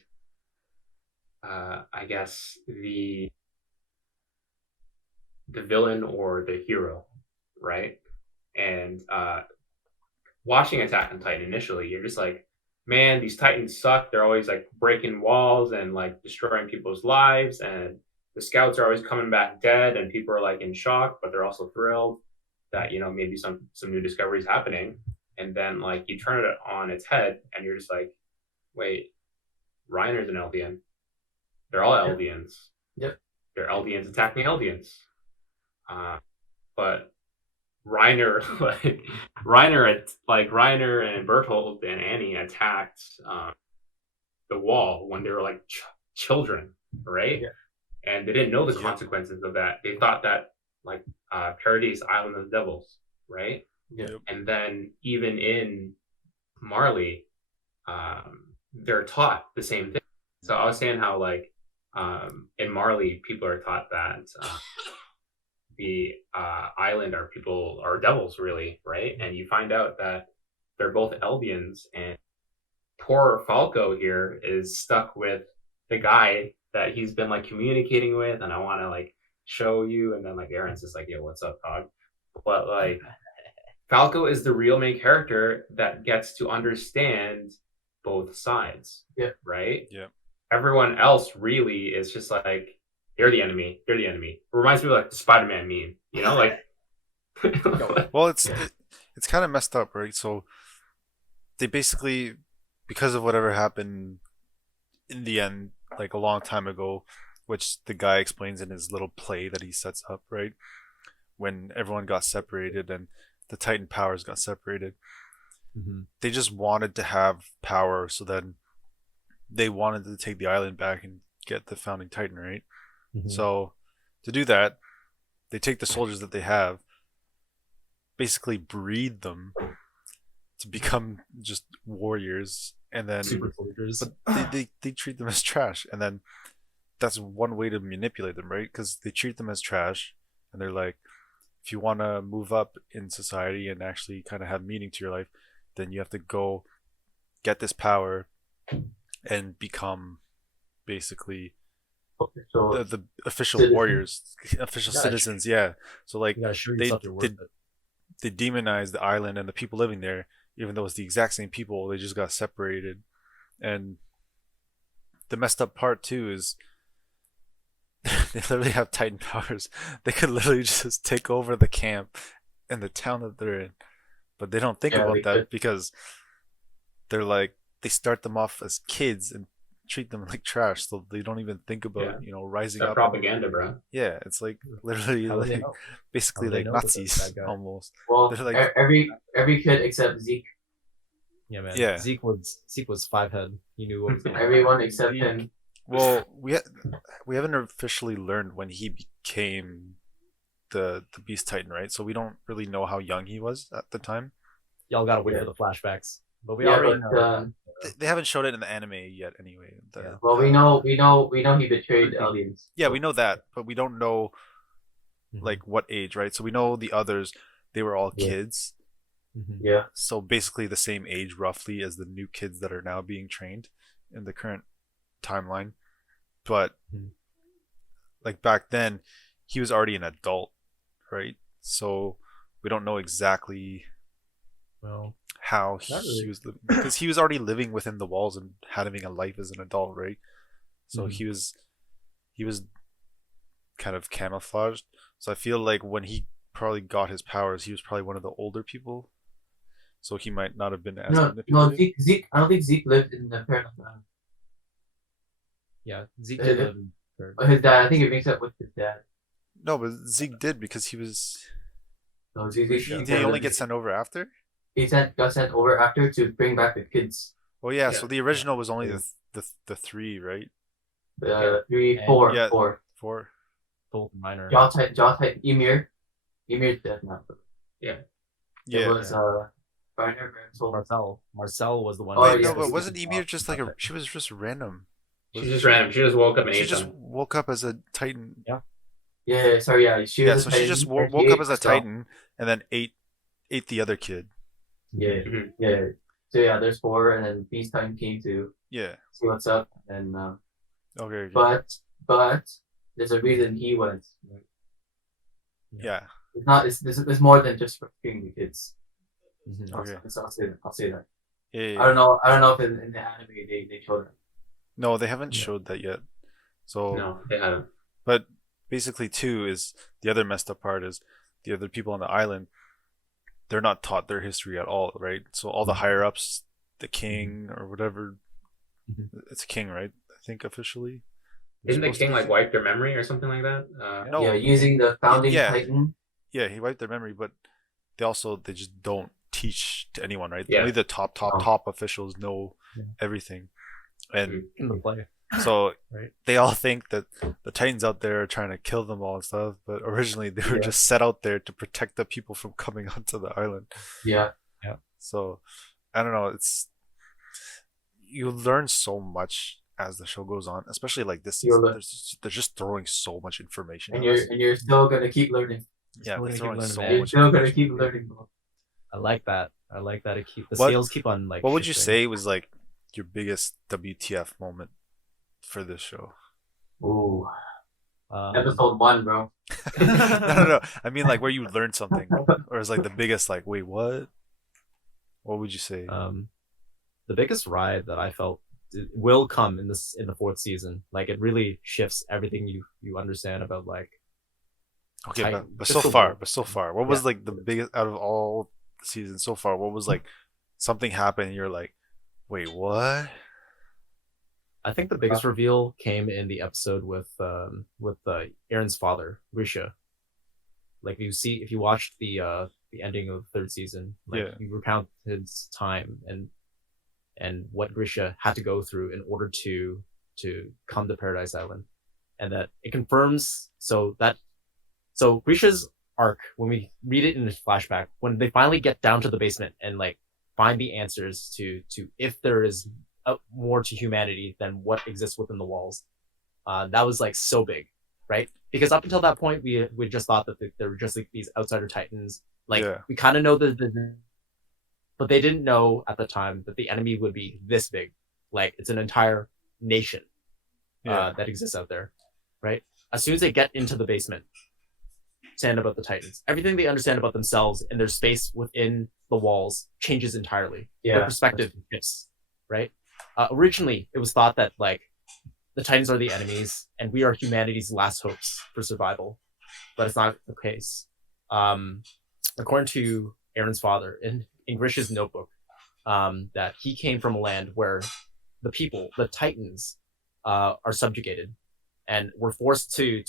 I guess the villain or the hero, right? And watching Attack on Titan initially, you're just like, man, these Titans suck. They're always like breaking walls and like destroying people's lives, and the scouts are always coming back dead, and people are like in shock, but they're also thrilled that maybe some new discovery is happening. And then like you turn it on its head, and you're just like, wait, Reiner's an Eldian. They're all Eldians. Yep. They're Eldians attacking Eldians. But Reiner, Reiner and Bertolt and Annie attacked the wall when they were like children, right? Yeah. And they didn't know the Yeah. consequences of that. They thought that like Paradise Island of the Devils, right? Yeah. Yep. And then even in Marley, they're taught the same thing. So I was saying how like in Marley, people are taught that the island are devils, really, right? And you find out that they're both Eldians, and poor Falco here is stuck with the guy that he's been like communicating with, and I want to like show you, and then like Aaron's just like, yo, what's up, dog? But like Falco is the real main character that gets to understand both sides. Yeah. Right? Yeah. Everyone else really is just like, they're the enemy. They're the enemy. It reminds me of like the Spider-Man meme, you know, like. Well, it's kind of messed up, right? So they basically, because of whatever happened in the end, like a long time ago, which the guy explains in his little play that he sets up, right? When everyone got separated and the Titan powers got separated, they just wanted to have power, so then they wanted to take the island back and get the founding Titan, right? So to do that, they take the soldiers that they have, basically breed them to become just warriors, and then Super soldiers. but they treat them as trash, and then that's one way to manipulate them, right? Because they treat them as trash, and they're like, if you want to move up in society and actually kind of have meaning to your life, then you have to go get this power and become basically So the official Citizens. warriors, official Yeah, citizens. Yeah. So like You gotta show they yourself you're worth it. they demonize the island and the people living there, even though it's the exact same people. They just got separated, and the messed up part too is they literally have Titan powers. They could literally just take over the camp and the town that they're in, but they don't think Yeah, about they that could. because they're like, they start them off as kids and treat them like trash, so they don't even think about rising That up. propaganda, bro. Yeah, it's like literally How would they like know? basically How would they like know that that's Nazis that guy? almost. well, They're like- every kid except Zeke, Yeah, man. Yeah. Zeke was 5 head. He knew what was going on. everyone except him. Well, we haven't officially learned when he became the Beast Titan, right? So we don't really know how young he was at the time. Y'all gotta wait Yeah. for the flashbacks. But we Yeah, already but, know. They haven't showed it in the anime yet, anyway. Yeah. Well, we know he betrayed the aliens. Yeah, we know that, but we don't know Mhm. like what age, right? So we know the others, they were all Yeah. kids, Mhm. Yeah, so basically the same age roughly as the new kids that are now being trained in the current timeline. But Mhm. like back then, he was already an adult, right? So we don't know exactly Well, how Not he really. was living, because he was already living within the walls and having a life as an adult, right? So Mhm. he was kind of camouflaged. So I feel like when he probably got his powers, he was probably one of the older people, so he might not have been as no, manipulated. Zeke. I don't think Zeke lived in the Paradise Island. yeah, Zeke Uh, did live in Perth. His dad. I think it mixed up with his dad. No, but Zeke did, because he was So Zeke, he only gets sent over after. got sent over after to bring back the kids. Well, yeah. Yeah. So the original was only the three, right? Three, And- four, Yeah. four. Four. Both minor. Jaw type, Emir's dead now. It Yeah. was Reiner, Ramsel. Marcel was the one. Oh, Wait, yeah, no, but Zeke wasn't was Emir off. just like a? She was just random. She's just random. She just woke up and She ate just them. woke up as a Titan. Yeah, sorry, yeah. She Yeah, was so a she Titan, just and woke she up ate as a herself. Titan and then ate the other kid. Yeah, Mhm. yeah. So yeah, there's four, and then Beast Time came to Yeah. see what's up, and Okay. but there's a reason he went. Yeah. It's not. It's more than just for freeing the kids. Mhm. Okay. I'll say that. Yeah. I don't know. I don't know if in the anime they showed it. No, they haven't Yeah. showed that yet. So, No, they haven't. but basically, too, is the other messed up part is the other people on the island. They're not taught their history at all, right? So all the higher ups, the king or whatever, Mhm. it's a king, right? I think officially. They're Didn't the supposed to king be like wipe their memory or something like that? No. Yeah, using the founding Yeah. Titan. Yeah, he wiped their memory, but they just don't teach to anyone, right? Yeah. Only the top Oh. top officials know Yeah. everything. And in the play. so Right. they all think that the Titans out there are trying to kill them all and stuff, but originally they were Yeah. just set out there to protect the people from coming onto the island. Yeah. So I don't know. It's you learn so much as the show goes on, especially like this You'll season. learn. They're just throwing so much information. And at us. you're still gonna keep learning. Yeah, Still they're gonna keep throwing learning, so man. You're much still gonna information. keep learning, bro. I like that. I like that. It keep the What- scales keep on like. What would you shifting. say was like your biggest WTF moment for this show? Ooh, Um, episode 1, bro. No. I mean, like where you learned something, or is like the biggest like, wait, what? What would you say? The biggest ride that I felt will come in the fourth season. Like it really shifts everything you understand about like. Okay, Titan. but Just so the far, world. what was Yeah. like the biggest out of all the seasons so far? What was like something happened and you're like, wait, what? I think the biggest reveal came in the episode with Aaron's father, Risha. Like if you watched the ending of the third season, like Yeah. you recount his time and what Grisha had to go through in order to come to Paradise Island, and that it confirms so Grisha's arc, when we read it in the flashback, when they finally get down to the basement and like find the answers to if there is more to humanity than what exists within the walls, that was like so big, right? Because up until that point, we just thought that there were just like these outsider titans. Like Yeah. we kind of know but they didn't know at the time that the enemy would be this big. Like it's an entire nation Yeah. that exists out there, right? As soon as they get into the basement, understand about the Titans, everything they understand about themselves and their space within the walls changes entirely. Their Yeah. perspective shifts, right? Originally, it was thought that like the Titans are the enemies and we are humanity's last hopes for survival, but it's not the case. According to Aaron's father in Grish's notebook, that he came from a land where the people, the Titans, are subjugated and were forced to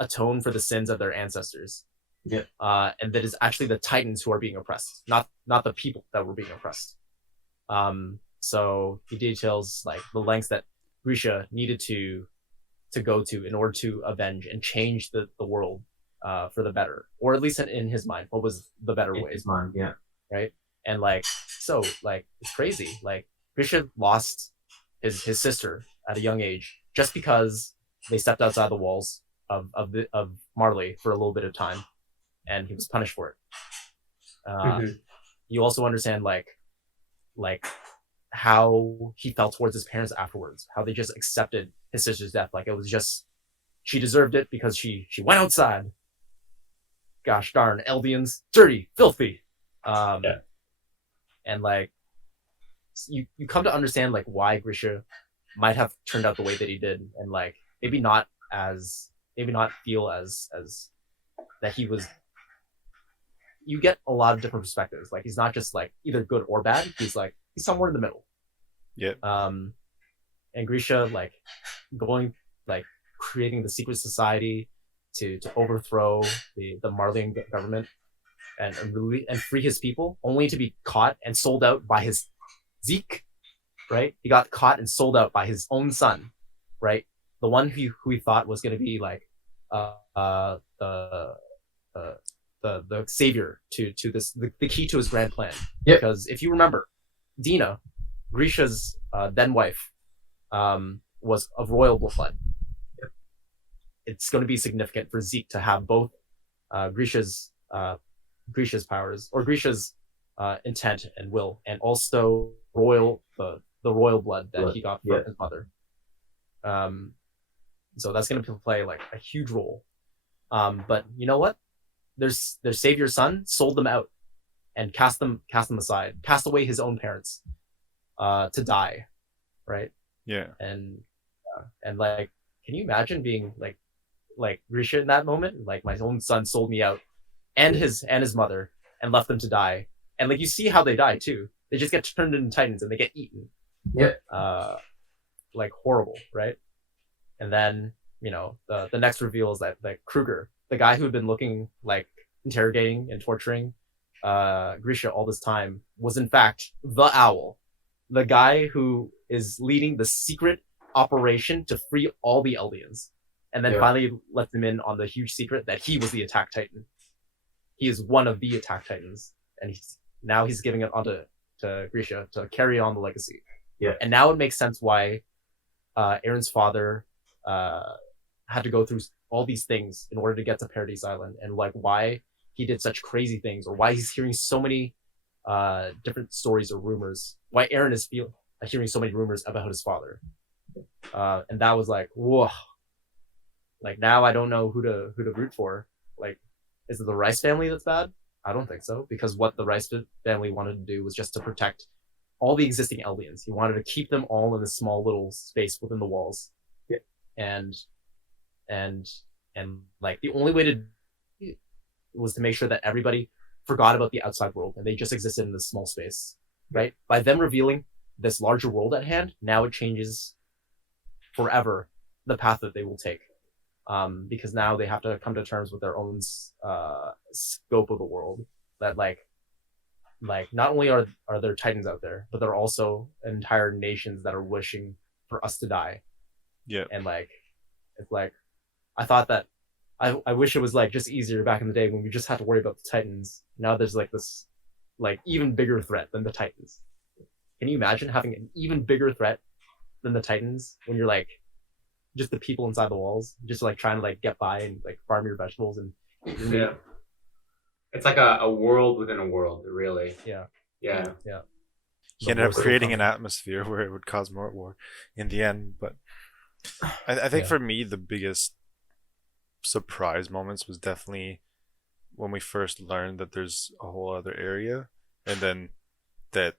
atone for the sins of their ancestors. Yeah. And that is actually the Titans who are being oppressed, not the people that were being oppressed. So he details like the lengths that Grisha needed to go to in order to avenge and change the world for the better, or at least in his mind, what was the better way? His mind, yeah. Right? And like so, like it's crazy. Like Grisha lost his sister at a young age just because they stepped outside the walls of Marley for a little bit of time, and he was punished for it. You also understand like how he felt towards his parents afterwards, how they just accepted his sister's death, like it was just she deserved it because she went outside. Gosh darn, Eldians, dirty, filthy. And like you come to understand like why Grisha might have turned out the way that he did, and like maybe not feel as that he was. You get a lot of different perspectives. Like he's not just like either good or bad. He's somewhere in the middle. Yeah. And Grisha like creating the secret society to overthrow the Marleyan government and free his people, only to be caught and sold out by his Zeke, right? He got caught and sold out by his own son, right? The one who he thought was going to be like the savior to this, the key to his grand plan. Yep. Because if you remember, Dina, Grisha's then wife, was of royal blood. Yep. It's going to be significant for Zeke to have both Grisha's powers, or Grisha's intent and will, and also the royal blood that he got from his mother. So that's going to play like a huge role. But you know what? Their savior's son sold them out and cast them aside, cast away his own parents to die, right? Yeah. And like, can you imagine being like Grisha in that moment? Like, my own son sold me out, and his mother, and left them to die. And like, you see how they die too. They just get turned into titans and they get eaten. Yeah. Like horrible, right? And then the next reveal is that Kruger, the guy who had been interrogating and torturing Grisha all this time, was in fact the owl, the guy who is leading the secret operation to free all the Eldians, and then Yeah. finally let them in on the huge secret that he was the Attack Titan. He is one of the Attack Titans, and he's giving it onto to Grisha to carry on the legacy. Yeah. And now it makes sense why Aaron's father had to go through all these things in order to get to Paradise Island, and like why he did such crazy things, or why he's hearing so many different stories or rumors. Why Aaron is hearing so many rumors about his father, and that was like, whoa. Like now I don't know who to root for. Like, is it the Rice family that's bad? I don't think so, because what the Rice family wanted to do was just to protect all the existing Eldians. He wanted to keep them all in this small little space within the walls. Yeah. And like the only way to was to make sure that everybody forgot about the outside world and they just existed in this small space, right? By them revealing this larger world at hand, now it changes forever the path that they will take, because now they have to come to terms with their own scope of the world. That like not only are there Titans out there, but there are also entire nations that are wishing for us to die. Yeah. And like it's like I thought that I wish it was like just easier back in the day when we just had to worry about the Titans. Now there's like this like even bigger threat than the Titans. Can you imagine having an even bigger threat than the Titans when you're like just the people inside the walls, just like trying to like get by and like farm your vegetables and eat your meat? Yeah. It's like a world within a world, really. Yeah. Yeah. Yeah. He ended up creating an atmosphere where it would cause more war in the end. But I think for me, the biggest surprise moments was definitely when we first learned that there's a whole other area, and then that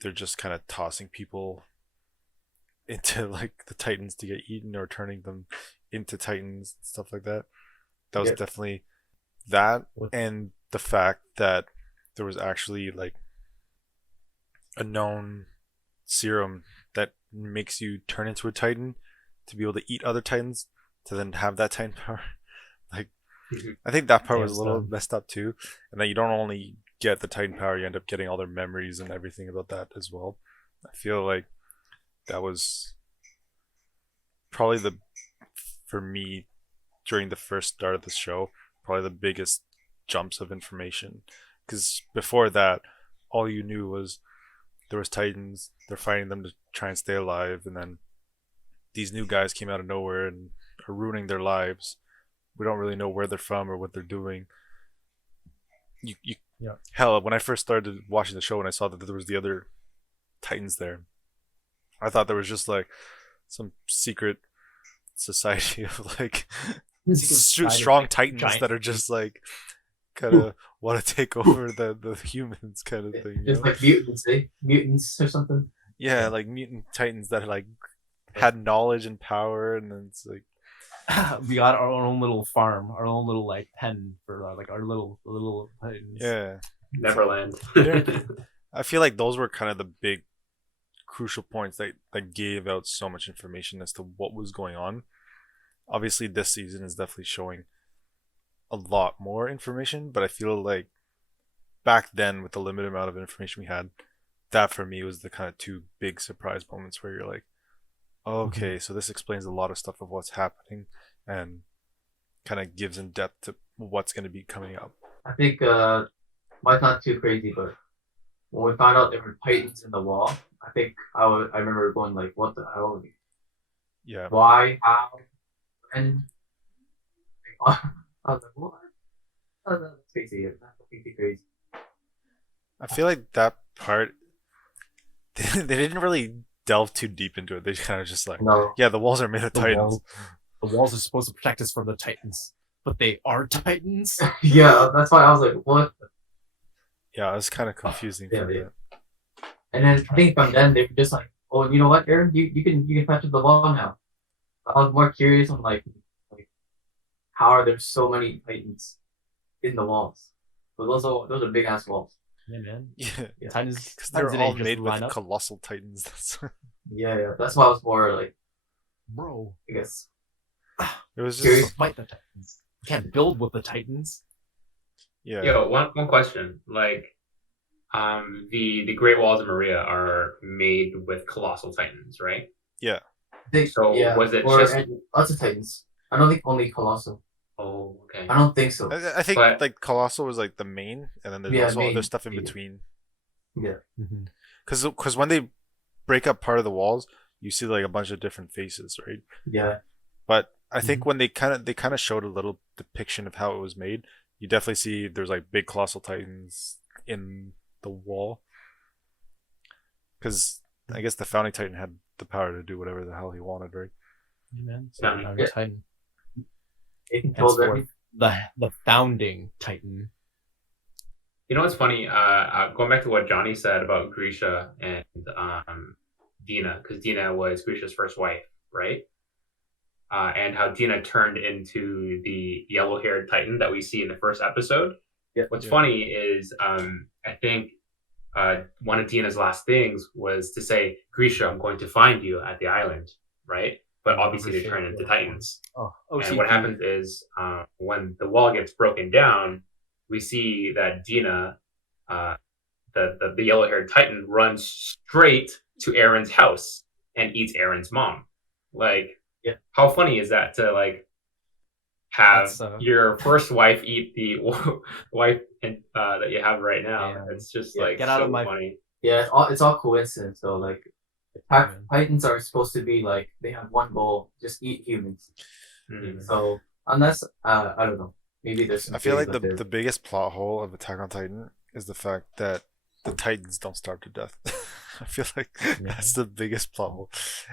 they're just kind of tossing people into like the Titans to get eaten, or turning them into Titans, stuff like that. That was definitely that, and the fact that there was actually like a known serum that makes you turn into a Titan to be able to eat other Titans to then have that Titan power. Like, I think that part was a little messed up too, and that you don't only get the Titan power, you end up getting all their memories and everything about that as well. I feel like that was probably for me during the first start of the show, probably the biggest jumps of information, because before that all you knew was there was Titans, they're fighting them to try and stay alive, and then these new guys came out of nowhere and are ruining their lives. We don't really know where they're from or what they're doing. Hell, when I first started watching the show and I saw that there was the other Titans there, I thought there was just like some secret society of like strong Titans that are just like kind of want to take over the humans kind of thing. It's like mutants, mutants or something. Yeah, like mutant Titans that like had knowledge and power, and then it's like we got our own little farm, our own little like pen for like our little Titans. Yeah, Neverland. I feel like those were kind of the big crucial points that gave out so much information as to what was going on. Obviously this season is definitely showing a lot more information, but I feel like back then with the limited amount of information we had, that for me was the kind of two big surprise moments where you're like, oh, okay, so this explains a lot of stuff of what's happening and kind of gives in depth to what's going to be coming up. I think might not too crazy, but when we found out there were Titans in the wall, I think I remember going like, what the hell? Yeah. Why? How? And I was like, what? Oh, that's crazy. That's completely crazy. I feel like that part they didn't really delve too deep into it. They kind of just like, No. yeah, the walls are made of Titans. The walls are supposed to protect us from the Titans, but they are Titans. Yeah, that's why I was like, what? Yeah, it was kind of confusing. Yeah, for yeah. that. And then I think from then they were just like, oh, you know what, Aaron, you can patch up the wall now. I was more curious on like how are there so many Titans in the walls? But those are big ass walls. Yeah, man. Yeah, Titans, because they're didn't all just made with line up. colossal Titans. That's Yeah. That's why I was more like, Bro, I guess. it was Curious. just fight the Titans. You can't build with the Titans. yeah. Yo, one question. Like, the Great Walls of Maria are made with colossal titans, right? Yeah. I think, So yeah, was it or just? and lots of titans. I don't think only colossal. Oh, okay. I don't think so. I think But like Colossal was like the main, and then there's Yeah, also other main. stuff in Yeah. between. Yeah, Because when they break up part of the walls, you see like a bunch of different faces, right? yeah, But I think when they kind of showed a little depiction of how it was made, you definitely see there's like big colossal titans in the wall. Because I guess the founding titan had the power to do whatever the hell he wanted, right? Yeah, man. So Founding. founding Yeah. Titan. it controls Henceforth, everything. the founding Titan. you know what's funny? Going back to what Johnny said about Grisha and Dina, because Dina was Grisha's first wife, right? And how Dina turned into the yellow-haired Titan that we see in the first episode. Yeah. What's Yeah. funny is I think one of Dina's last things was to say, Grisha, I'm going to find you at the island, right? But obviously they turn into Titans. Oh, And what happens is when the wall gets broken down, we see that Dina, the yellow-haired Titan, runs straight to Aaron's house and eats Aaron's mom. Like, Yeah. how funny is that to like have That's, your first wife eat the wife that you have right now? Yeah. It's just Yeah, like get out so of my- funny. Yeah, it's all coincidence though. Like, Titans are supposed to be like they have one goal: just eat humans. Mhm. So unless I don't know, maybe there's. Some I feel like theories out the there. biggest plot hole of Attack on Titan is the fact that the Titans don't starve to death. I feel like that's the biggest plot hole.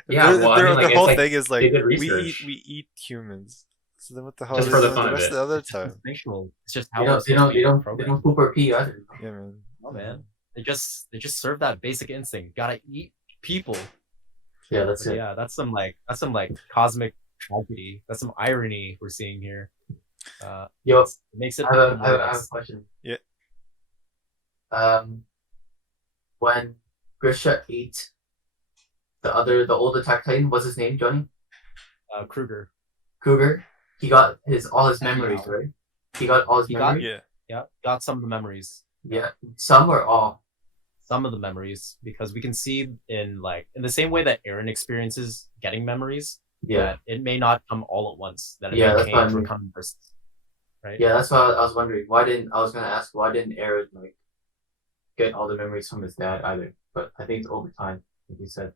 Yeah, well, I mean, like, their it's whole like thing is like they did we eat research. humans. So then what the hell Just are for they the doing fun the of rest it. of the other It's just time? instinctual. It's just They how don't, we're they supposed don't, to they be don't, they programmed. don't poop or pee either. Yeah, man. Oh man, they just serve that basic instinct. Gotta eat people. Yeah, that's But it. yeah, that's some like cosmic tragedy. That's some irony we're seeing here. Yo, It makes it. I have more a less- question. Yeah. When Grisha ate the old Attack Titan, what's his name, Johnny? Kruger. Cougar. He got all his memories, Yeah. right? He got all his He got- memories. Yeah. Yeah, got some of the memories. Yeah, some or all. Some of the memories, because we can see in the same way that Aaron experiences getting memories, Yeah, that it may not come all at once. That it Yeah, may that's what I change or mean. come in bursts. Right? yeah. That's why I was wondering. I was gonna ask why didn't Aaron like get all the memories from his dad either? But I think it's over time, like you said.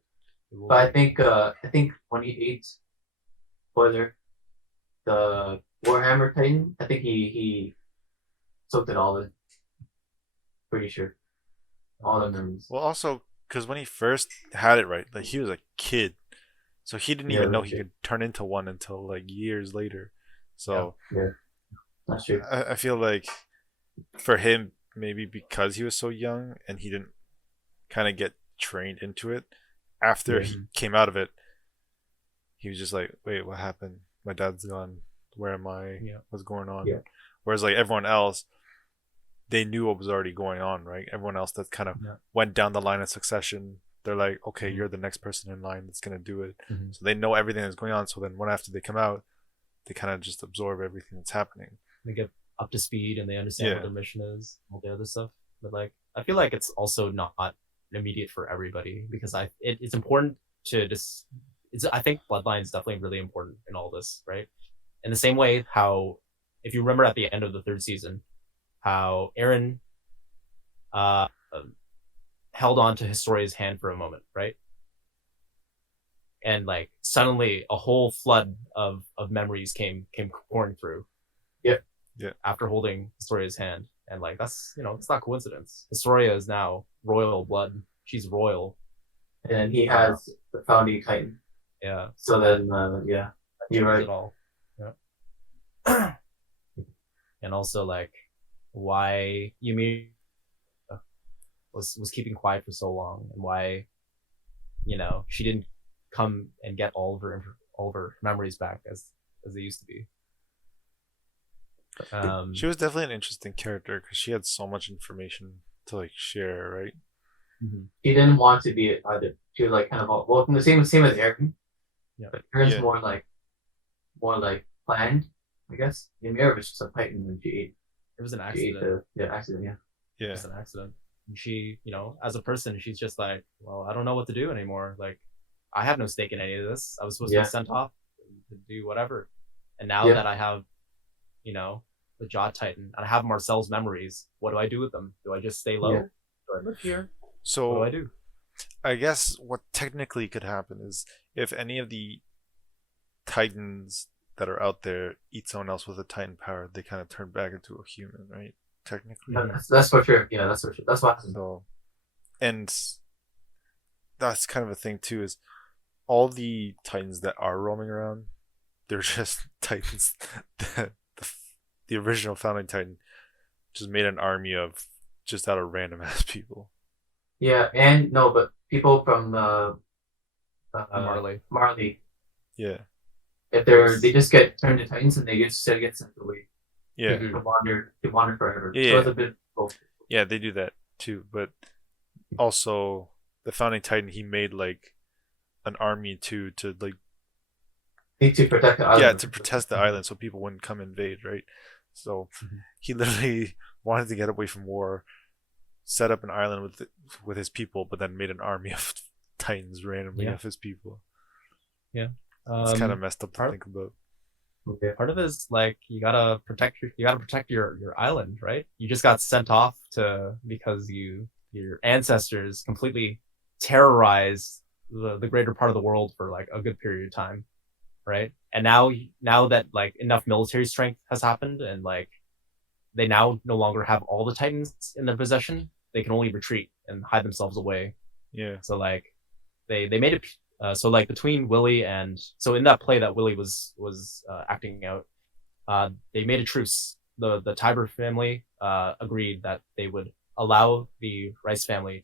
But I think when he ate, spoiler, the Warhammer Titan, I think he soaked it all in. Pretty sure. All the memories. Well, also because when he first had it, right, like he was a kid, so he didn't Yeah, even know that's he could turn into one until like years later. So That's true. I feel like for him, maybe because he was so young and he didn't kind of get trained into it, after he came out of it, he was just like, wait, what happened? My dad's gone. Where am I? Yeah. What's going on? Yeah. Whereas like everyone else, they knew what was already going on, right? Everyone else that kind of Yeah. went down the line of succession, they're like, okay, Mhm. you're the next person in line that's gonna do it. Mhm. So they know everything that's going on. So then when after they come out, they kind of just absorb everything that's happening. They get up to speed and they understand Yeah. what their mission is, all the other stuff. But like, I feel like it's also not immediate for everybody, because it's important to just. I think Bloodline is definitely really important in all this, right? In the same way, how if you remember at the end of the third season, how Aaron held on to Historia's hand for a moment, right? And like suddenly a whole flood of memories came pouring through. Yep. Yeah. After holding Historia's hand. And like that's it's not coincidence. Historia is now royal blood. She's royal. And he has the founding Titan. Yeah. So then, yeah, you're Changes right. it all. Yeah. And also like why Yumi was keeping quiet for so long, and why she didn't come and get all of her memories back as they used to be. She was definitely an interesting character because she had so much information to like share, right? She didn't want to be it either. She was like kind of well, the same as Aaron. Yeah. But Aaron's Yeah. more like planned, I guess. Ymir was just a Titan when she ate. It was an She ate accident. the accident. Yeah. It Yeah. was an accident. And she, as a person, she's just like, well, I don't know what to do anymore. Like, I have no stake in any of this. I was supposed to be sent off to do whatever. And now that I have, the Jaw Titan, and I have Marcel's memories, what do I do with them? Do I just stay low? Yeah. Do I live here? So What do I do? I guess what technically could happen is if any of the Titans that are out there eat someone else with a Titan power, they kind of turn back into a human, right? Technically. That's for sure. Yeah, that's for sure. That's what happens. So, and that's kind of a thing too. Is all the Titans that are roaming around, they're just Titans that the original founding Titan just made an army of just out of random ass people. Yeah, and no, but people from Marley. Yeah. If they just get turned into Titans and they just get sent away. Yeah. To wander forever. Yeah. So it's a bit both. Yeah, they do that too. But also the founding Titan, he made like an army too to like Need to protect the island. yeah, to protect the island so people wouldn't come invade, right? So he literally wanted to get away from war, set up an island with his people, but then made an army of Titans randomly of his people. Yeah. It's kind of messed up to think about. Okay. Part of it is like you gotta protect your island, right? You just got sent off because your ancestors completely terrorized the greater part of the world for like a good period of time, right? And now that like enough military strength has happened and like they now no longer have all the Titans in their possession, they can only retreat and hide themselves away. Yeah. So like they made it. So like between Willie and so in that play that Willie was acting out, they made a truce. The Tiber family agreed that they would allow the Rice family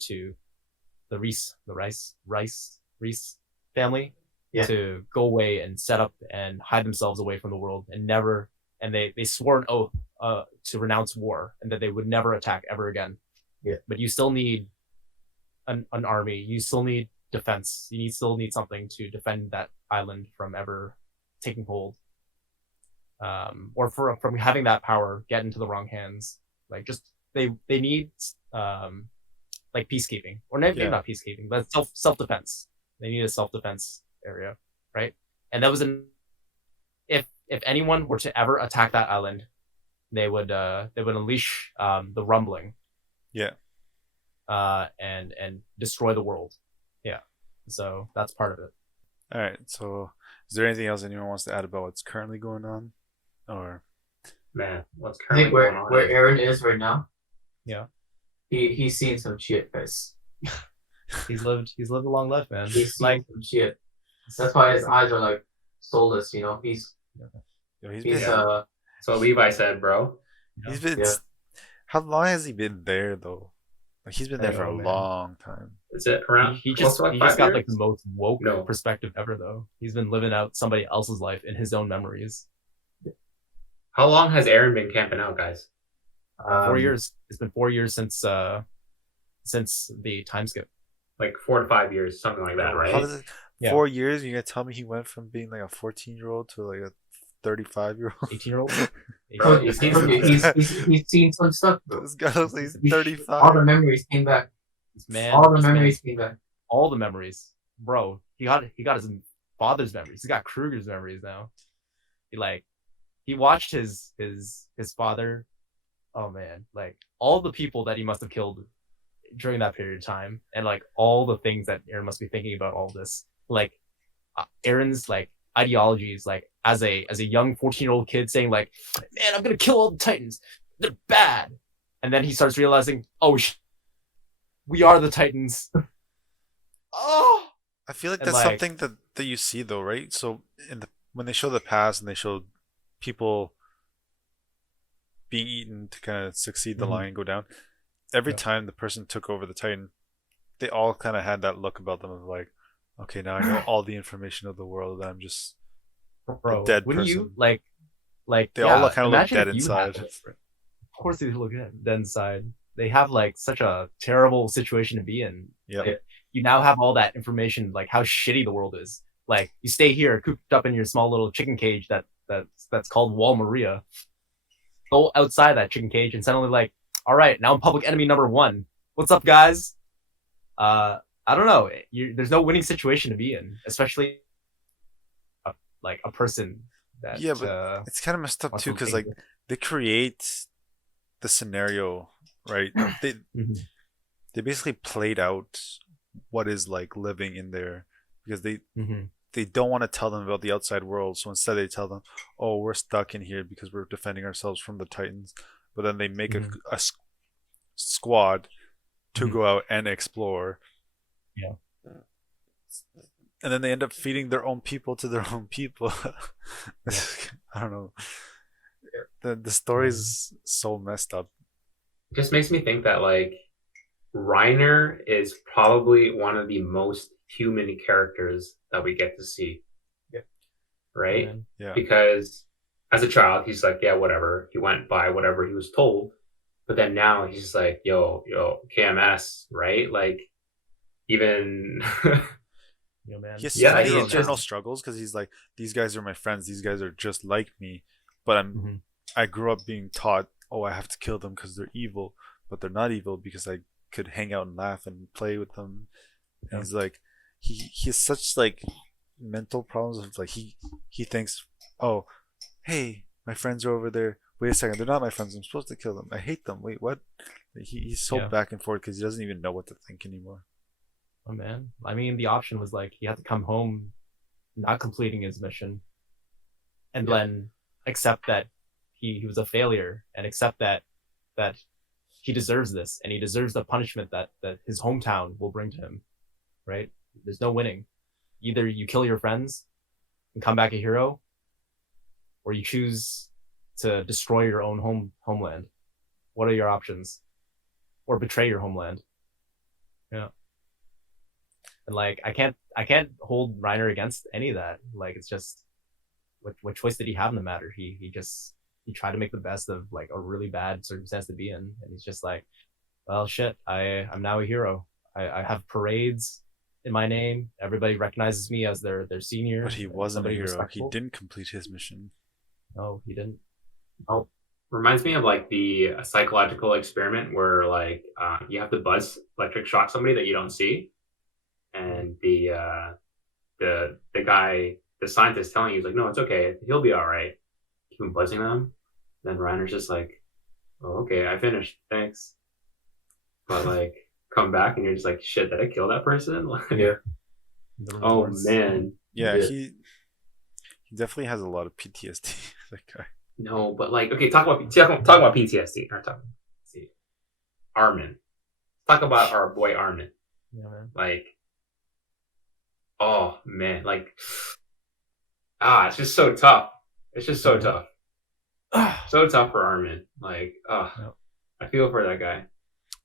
the Reese family to go away and set up and hide themselves away from the world and they swore an oath to renounce war and that they would never attack ever again. Yeah. But you still need an army. You still need defense. You still need something to defend that island from ever taking hold, or from having that power get into the wrong hands. Like just they need like peacekeeping, or maybe not peacekeeping, but self defense. They need a self defense area, right? And that was if anyone were to ever attack that island, they would unleash the rumbling, and destroy the world. Yeah, so that's part of it. All right. So, is there anything else anyone wants to add about what's currently going on, or man, what's I currently think going on? where Aaron is right now. Yeah, he's seen some shit, guys. he's lived a long life, man. He's like seen some shit. That's why his eyes are like soulless. You know, he's So Levi said, bro. He's been. Yeah. How long has he been there though? Like he's been there for a long time. Is it around? He close just to, like, he 5 just got years? like the most woke No. perspective ever though. He's been living out somebody else's life in his own memories. How long has Aaron been camping out, guys? 4 years. It's been 4 years since the time skip. Like 4 to 5 years, something like that, right? How does it? Yeah. 4 years? You gonna tell me he went from being like a 14-year-old to like a 35-year-old? 18-year-old. he's seen some stuff, bro. This guy looks like he's All 35. the memories came back. Man, All the this man- memories came back. all the memories, bro. He got his father's memories. He got Kruger's memories now. He watched his father. Oh man, like all the people that he must have killed during that period of time, and like all the things that Aaron must be thinking about all this. Like Aaron's like ideologies, like as a young 14-year-old kid saying like, man, I'm gonna kill all the Titans. They're bad. And then he starts realizing, oh, we are the Titans. Oh. I feel like And, that's like- something that you see though, right? So when they show the past and they show people being eaten to kind of succeed the Mhm. line and go down, every Yeah. time the person took over the Titan, they all kind of had that look about them of like, okay, now I know all the information of the world. I'm just Bro, a dead wouldn't person. you like They all look kind of look imagine dead if you inside. had it. Of course they look dead inside. They have like such a terrible situation to be in. Yeah. Like, you now have all that information, like how shitty the world is. Like you stay here cooped up in your small little chicken cage that's called Wall Maria. Go outside that chicken cage and suddenly like, all right, now I'm public enemy number 1. What's up, guys? I don't know. There's no winning situation to be in, especially like a person that Yeah, but it's kind of messed up wants too, to because think like they create the scenario, right? Mhm. They basically played out what is like living in there, because Mhm. they don't want to tell them about the outside world, so instead they tell them, "Oh, we're stuck in here because we're defending ourselves from the Titans." But then they make Mhm. a squad to Mhm. go out and explore, Yeah. and then they end up feeding their own people to their own people. Yeah. I don't know. The Yeah. story's so messed up. It just makes me think that like Reiner is probably one of the most human characters that we get to see, Yeah. right? Man. Yeah. Because as a child, he's like, yeah, whatever. He went by whatever he was told. But then now he's just like, yo, KMS, right? Like, even, Man. He has so yeah, many he's internal just, struggles, because he's like, these guys are my friends. These guys are just like me, but Mhm. I grew up being taught, oh, I have to kill them because they're evil, but they're not evil because I could hang out and laugh and play with them. And Yeah. he's like, he has such like mental problems of like he thinks, oh, hey, my friends are over there. Wait a second, they're not my friends. I'm supposed to kill them. I hate them. Wait, what? He's so Yeah. back and forth because he doesn't even know what to think anymore. Oh man. I mean, the option was like he had to come home, not completing his mission, and then accept that he was a failure, and accept that he deserves this, and he deserves the punishment that his hometown will bring to him. Right? There's no winning. Either you kill your friends and come back a hero, or you choose to destroy your own homeland. What are your options? Or betray your homeland? Yeah. And like I can't hold Reiner against any of that. Like it's just what choice did he have in the matter? He tried to make the best of like a really bad circumstance to be in, and he's just like, well, shit, I'm now a hero. I have parades in my name. Everybody recognizes me as their senior. But he wasn't a somebody hero. He respectful. didn't complete his mission. No, he didn't. oh, reminds me of like the psychological experiment where like you have to buzz electric shock somebody that you don't see, and the guy, the scientist telling you, he's like, no, it's okay, he'll be all right. Keep on buzzing them. Then Reiner's just like, oh, okay, I finished, thanks. But like, come back and you're just like, shit, did I kill that person? Like, Yeah. The oh rewards. man, Yeah, Yeah. he definitely has a lot of PTSD. That guy. no. But like, okay, talk about PTSD. Or talk, see, Armin. Talk about our boy Armin. Yeah, man. Like, oh man, like, it's just so tough. It's just so tough. So tough for Armin. Like, Yeah. I feel for that guy.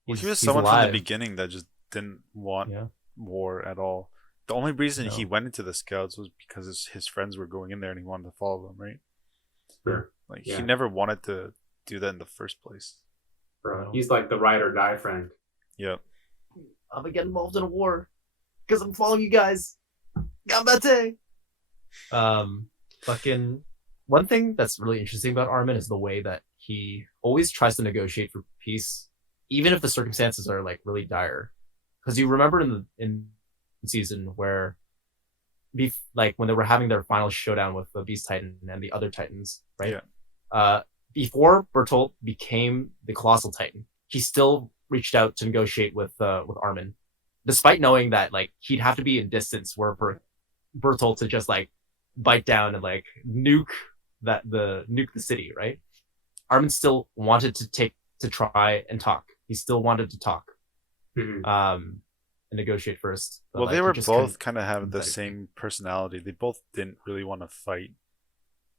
Well, he was He's someone from the alive. beginning that just didn't want Yeah. war at all. The only reason he No. went into the scouts was because his friends were going in there and he wanted to follow them, right? Sure. Like Yeah. he never wanted to do that in the first place. Bro, No. he's like the ride or die friend. Yep. I'm gonna get involved in a war because I'm following you guys. Gambate. Fucking one thing that's really interesting about Armin is the way that he always tries to negotiate for peace, even if the circumstances are like really dire. Because you remember in season where, like when they were having their final showdown with the Beast Titan and the other Titans, right? Yeah. Before Bertolt became the Colossal Titan, he still reached out to negotiate with Armin, despite knowing that like he'd have to be in distance where for Bertolt to just like bite down and like nuke the city, right? Armin still wanted to try and talk. He still wanted to talk. Mhm. And negotiate first. But, Well, like, they he were just both couldn't- kind of have the couldn't- same personality. They both didn't really want to fight.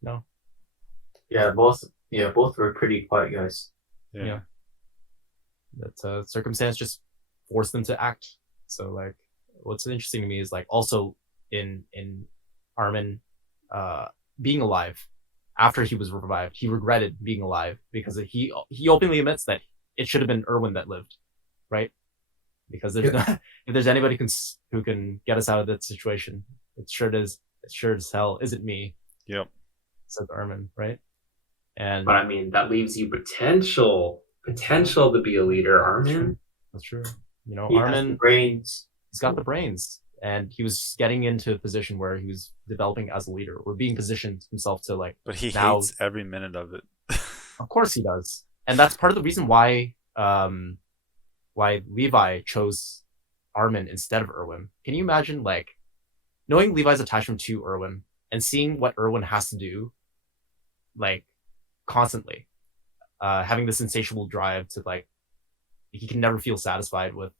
No. Yeah, both were pretty quiet guys. Yeah. That circumstance just forced them to act. So like, what's interesting to me is like also in Armin, being alive after he was revived, he regretted being alive because he openly admits that it should have been Erwin that lived, right? Because there's no, if there's anybody who can get us out of that situation, it sure as hell isn't me. Yep. Says Armin, right? And But I mean, that leaves you potential to be a leader, Armin. That's true. You know, He has the Armin, brains. he's got the brains, and he was getting into a position where he was developing as a leader or being positioned himself to like. But he Now, hates every minute of it. of course, he does, and that's part of the reason why Levi chose Armin instead of Erwin. Can you imagine like knowing Levi's attachment to Erwin and seeing what Erwin has to do, like constantly, having this insatiable drive to like he can never feel satisfied with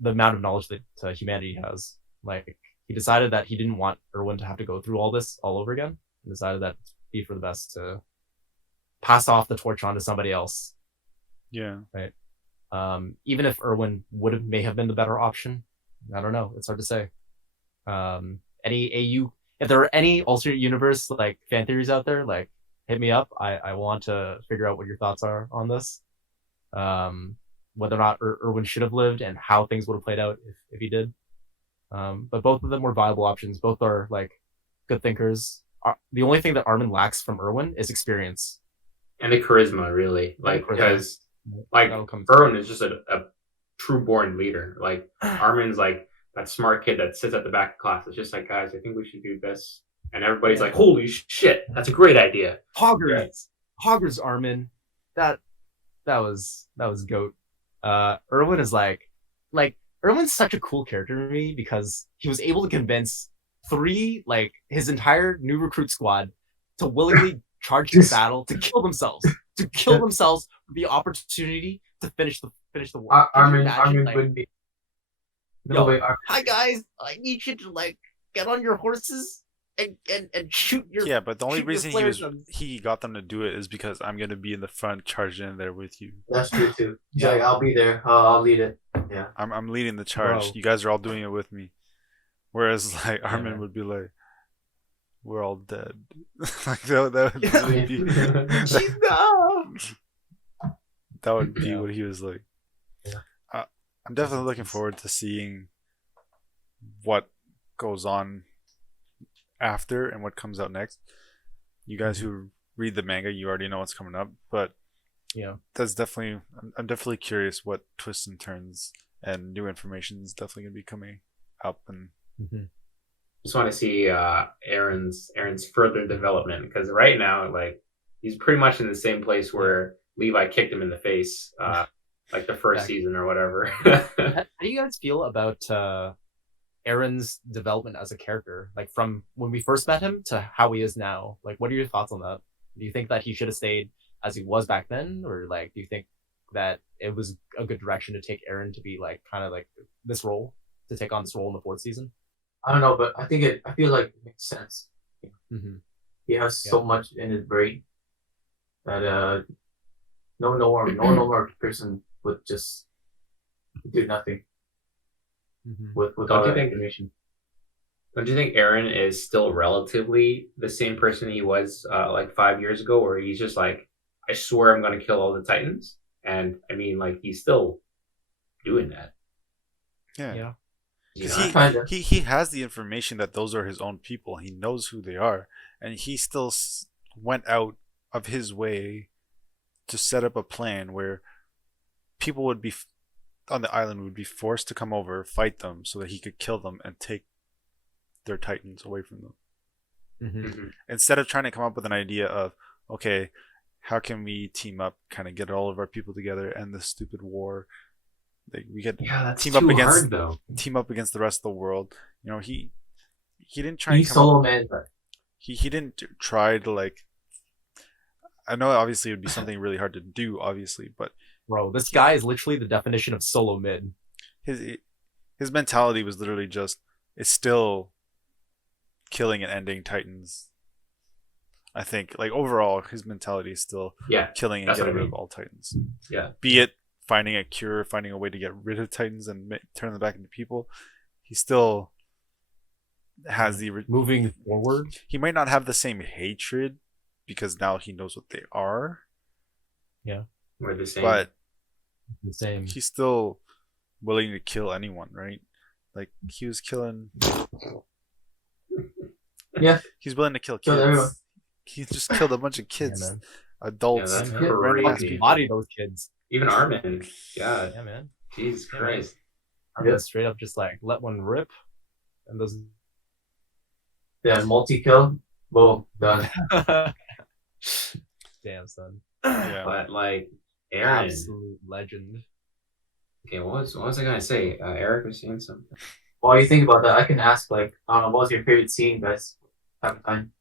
the amount of knowledge that humanity has. Like he decided that he didn't want Erwin to have to go through all this all over again, and decided that it'd be for the best to pass off the torch on to somebody else. Yeah. Right. Even if Erwin may have been the better option, I don't know. It's hard to say. Any AU, if there are any alternate universe like fan theories out there, like hit me up. I want to figure out what your thoughts are on this. Whether or not Erwin should have lived and how things would have played out if he did. But both of them were viable options. Both are like good thinkers. The only thing that Armin lacks from Erwin is experience and the charisma, really, like because like Erwin is just a true born leader. Like Armin's like that smart kid that sits at the back of class. It's just like, guys, I think we should do this, and everybody's like, holy shit, that's a great idea. Hogwarts Armin, that was goat. Erwin is like Erwin's such a cool character to me because he was able to convince his entire new recruit squad to willingly charge the battle, to kill themselves for the opportunity to finish the war. Armin wouldn't be. No way, hi guys, I need you to like get on your horses and shoot your. Yeah, but the only reason he got them to do it is because I'm gonna be in the front, charging in there with you. That's true too. Yeah, like, I'll be there. I'll lead it. Yeah, I'm leading the charge. Bro. You guys are all doing it with me. Whereas like Armin would be like, we're all dead. Like that would really be. That would be what he was like. Yeah. I'm definitely looking forward to seeing what goes on after and what comes out next. You guys who read the manga, you already know what's coming up, but yeah, I'm definitely curious what twists and turns and new information is definitely gonna be coming up. And just want to see Aaron's further development, because right now like he's pretty much in the same place where Levi kicked him in the face like the first season or whatever. How do you guys feel about Aaron's development as a character, like from when we first met him to how he is now? Like, what are your thoughts on that? Do you think that he should have stayed as he was back then, or like do you think that it was a good direction to take Aaron to be like kind of like this role, to take on this role in the fourth season? I don't know, but I feel like it makes sense. He has so much in his brain that no normal person would just do nothing with all that information. Don't you think Aaron is still relatively the same person he was like 5 years ago, where he's just like, I swear I'm going to kill all the Titans? And I mean, like, he's still doing that. Yeah. You know? He has the information that those are his own people. He knows who they are, and he still went out of his way to set up a plan where people would be on the island would be forced to come over, fight them, so that he could kill them and take their Titans away from them. Instead of trying to come up with an idea of, okay, how can we team up, kind of get all of our people together, end this stupid war? Like, we get team up against the rest of the world. You know, he didn't try. He's solo man. He didn't try to like. I know obviously it would be something really hard to do, obviously, but bro, this guy is literally the definition of solo mid. His mentality was literally just, it's still killing and ending Titans. I think like overall his mentality is still killing and getting rid of all Titans. Yeah. Be it finding a cure, finding a way to get rid of Titans and turn them back into people. He still has the moving forward. He might not have the same hatred because now he knows what they are. Yeah. We're the same. But the same. He's still willing to kill anyone, right? Like he was killing. Yeah. He's willing to kill kids. He just killed a bunch of kids, adults. Body those kids. Even Armin. Yeah, Yeah, man. Jesus Yeah, man. Christ. Armin straight up just like let one rip, and those. Yeah, multi-kill. Boom, done. Damn, son. Yeah. But like Aaron. Absolute legend. Okay, what was I gonna say? Eric was saying something. While you think about that, I can ask, like, I don't know, what was your favorite scene, guys? Have a time.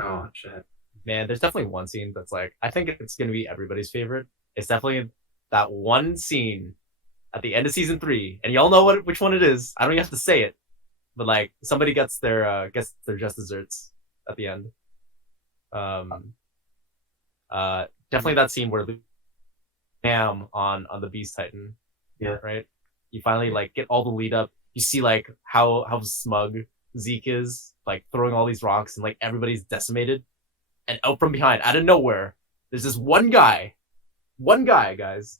Oh shit. Man, there's definitely one scene that's like I think it's gonna be everybody's favorite. It's definitely that one scene at the end of season 3, and y'all know which one it is. I don't even have to say it, but like somebody gets their just desserts at the end. Definitely that scene where Luke Ham on the Beast Titan. Yeah. Right. You finally like get all the lead up. You see like how smug Zeke is, like throwing all these rocks and like everybody's decimated. And out from behind, out of nowhere, there's this one guy, guys.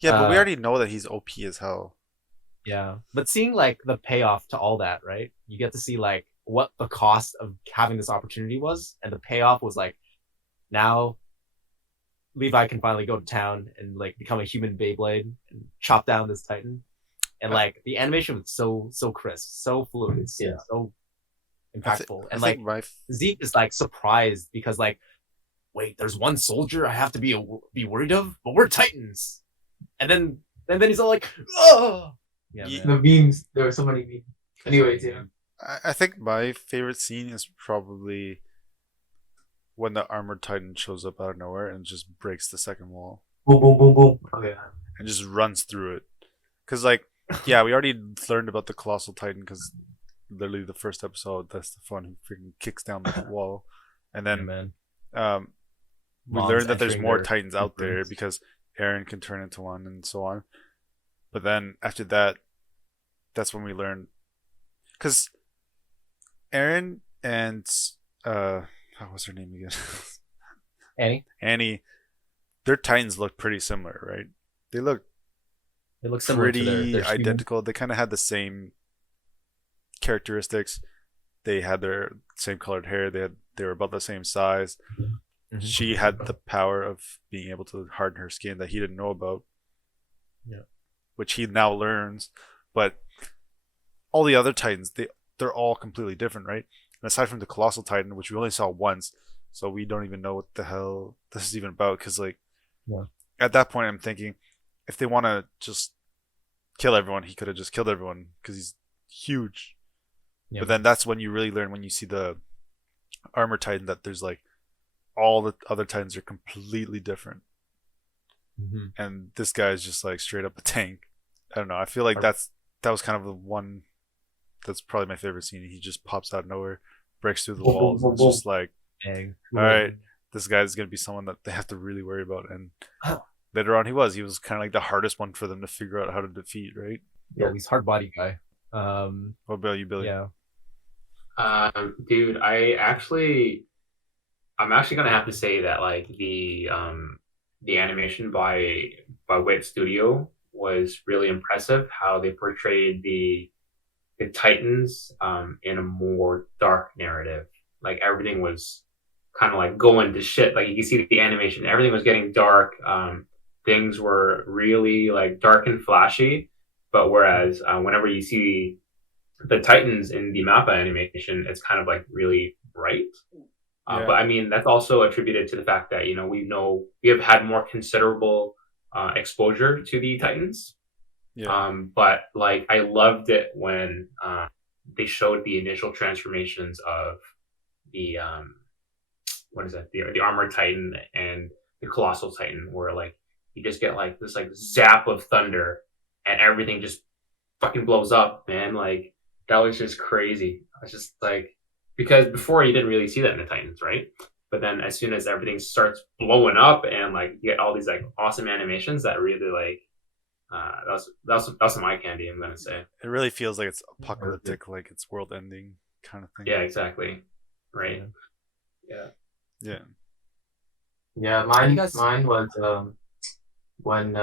Yeah, but we already know that he's OP as hell. Yeah, but seeing like the payoff to all that, right? You get to see like what the cost of having this opportunity was, and the payoff was like now Levi can finally go to town and like become a human Beyblade and chop down this Titan. And like the animation was so crisp, so fluid, so impactful. And like Zeke is like surprised because like, wait, there's one soldier I have to be worried of, but we're Titans. And then he's all like, oh, yeah, the memes. There were so many memes. Anyways, yeah. I think my favorite scene is probably when the armored Titan shows up out of nowhere and just breaks the second wall. Boom, boom, boom, boom. Oh yeah. And just runs through it. Cause like, yeah, we already learned about the colossal Titan because literally the first episode, that's the fun. He freaking kicks down the wall, and then we learned that there's more Titans out there because Aaron can turn into one and so on. But then after that, that's when we learn, because Aaron and what's her name again? Annie, their Titans look pretty similar, right? They look similar pretty to their identical. They kind of had the same characteristics. They had their same colored hair. They were about the same size. Mm-hmm. She had the power of being able to harden her skin that he didn't know about. Yeah, which he now learns. But all the other Titans, they're all completely different, right? And aside from the colossal Titan, which we only saw once, so we don't even know what the hell this is even about. Because like, at that point, I'm thinking, if they want to just kill everyone, he could have just killed everyone because he's huge. Yeah. But then that's when you really learn, when you see the armor Titan, that there's like all the other Titans are completely different. Mm-hmm. And this guy is just like straight up a tank. I don't know. I feel like that was kind of the one that's probably my favorite scene. He just pops out of nowhere, breaks through the walls, and it's just like, all right, this guy's gonna be someone that they have to really worry about. And later on, he was kind of like the hardest one for them to figure out how to defeat, right? Yeah, he's hard body guy. What about you, Billy? Yeah. Dude, I'm actually gonna have to say that like the animation by Wit Studio was really impressive. How they portrayed the Titans in a more dark narrative. Like everything was kind of like going to shit. Like you can see the animation, everything was getting dark. Things were really like dark and flashy. But whereas whenever you see the Titans in the Mappa animation, it's kind of like really bright. But I mean, that's also attributed to the fact that, we have had more considerable exposure to the Titans. Yeah. But like, I loved it when they showed the initial transformations of the the Armored Titan and the Colossal Titan, where like you just get like this like zap of thunder and everything just fucking blows up, man. Like that was just crazy. I was just like, because before you didn't really see that in the Titans, right? But then as soon as everything starts blowing up and like you get all these like awesome animations, that really like that's my candy, I'm gonna say. It really feels like it's apocalyptic, like it's world ending kind of thing. Yeah, exactly. Right. Yeah. Mine was when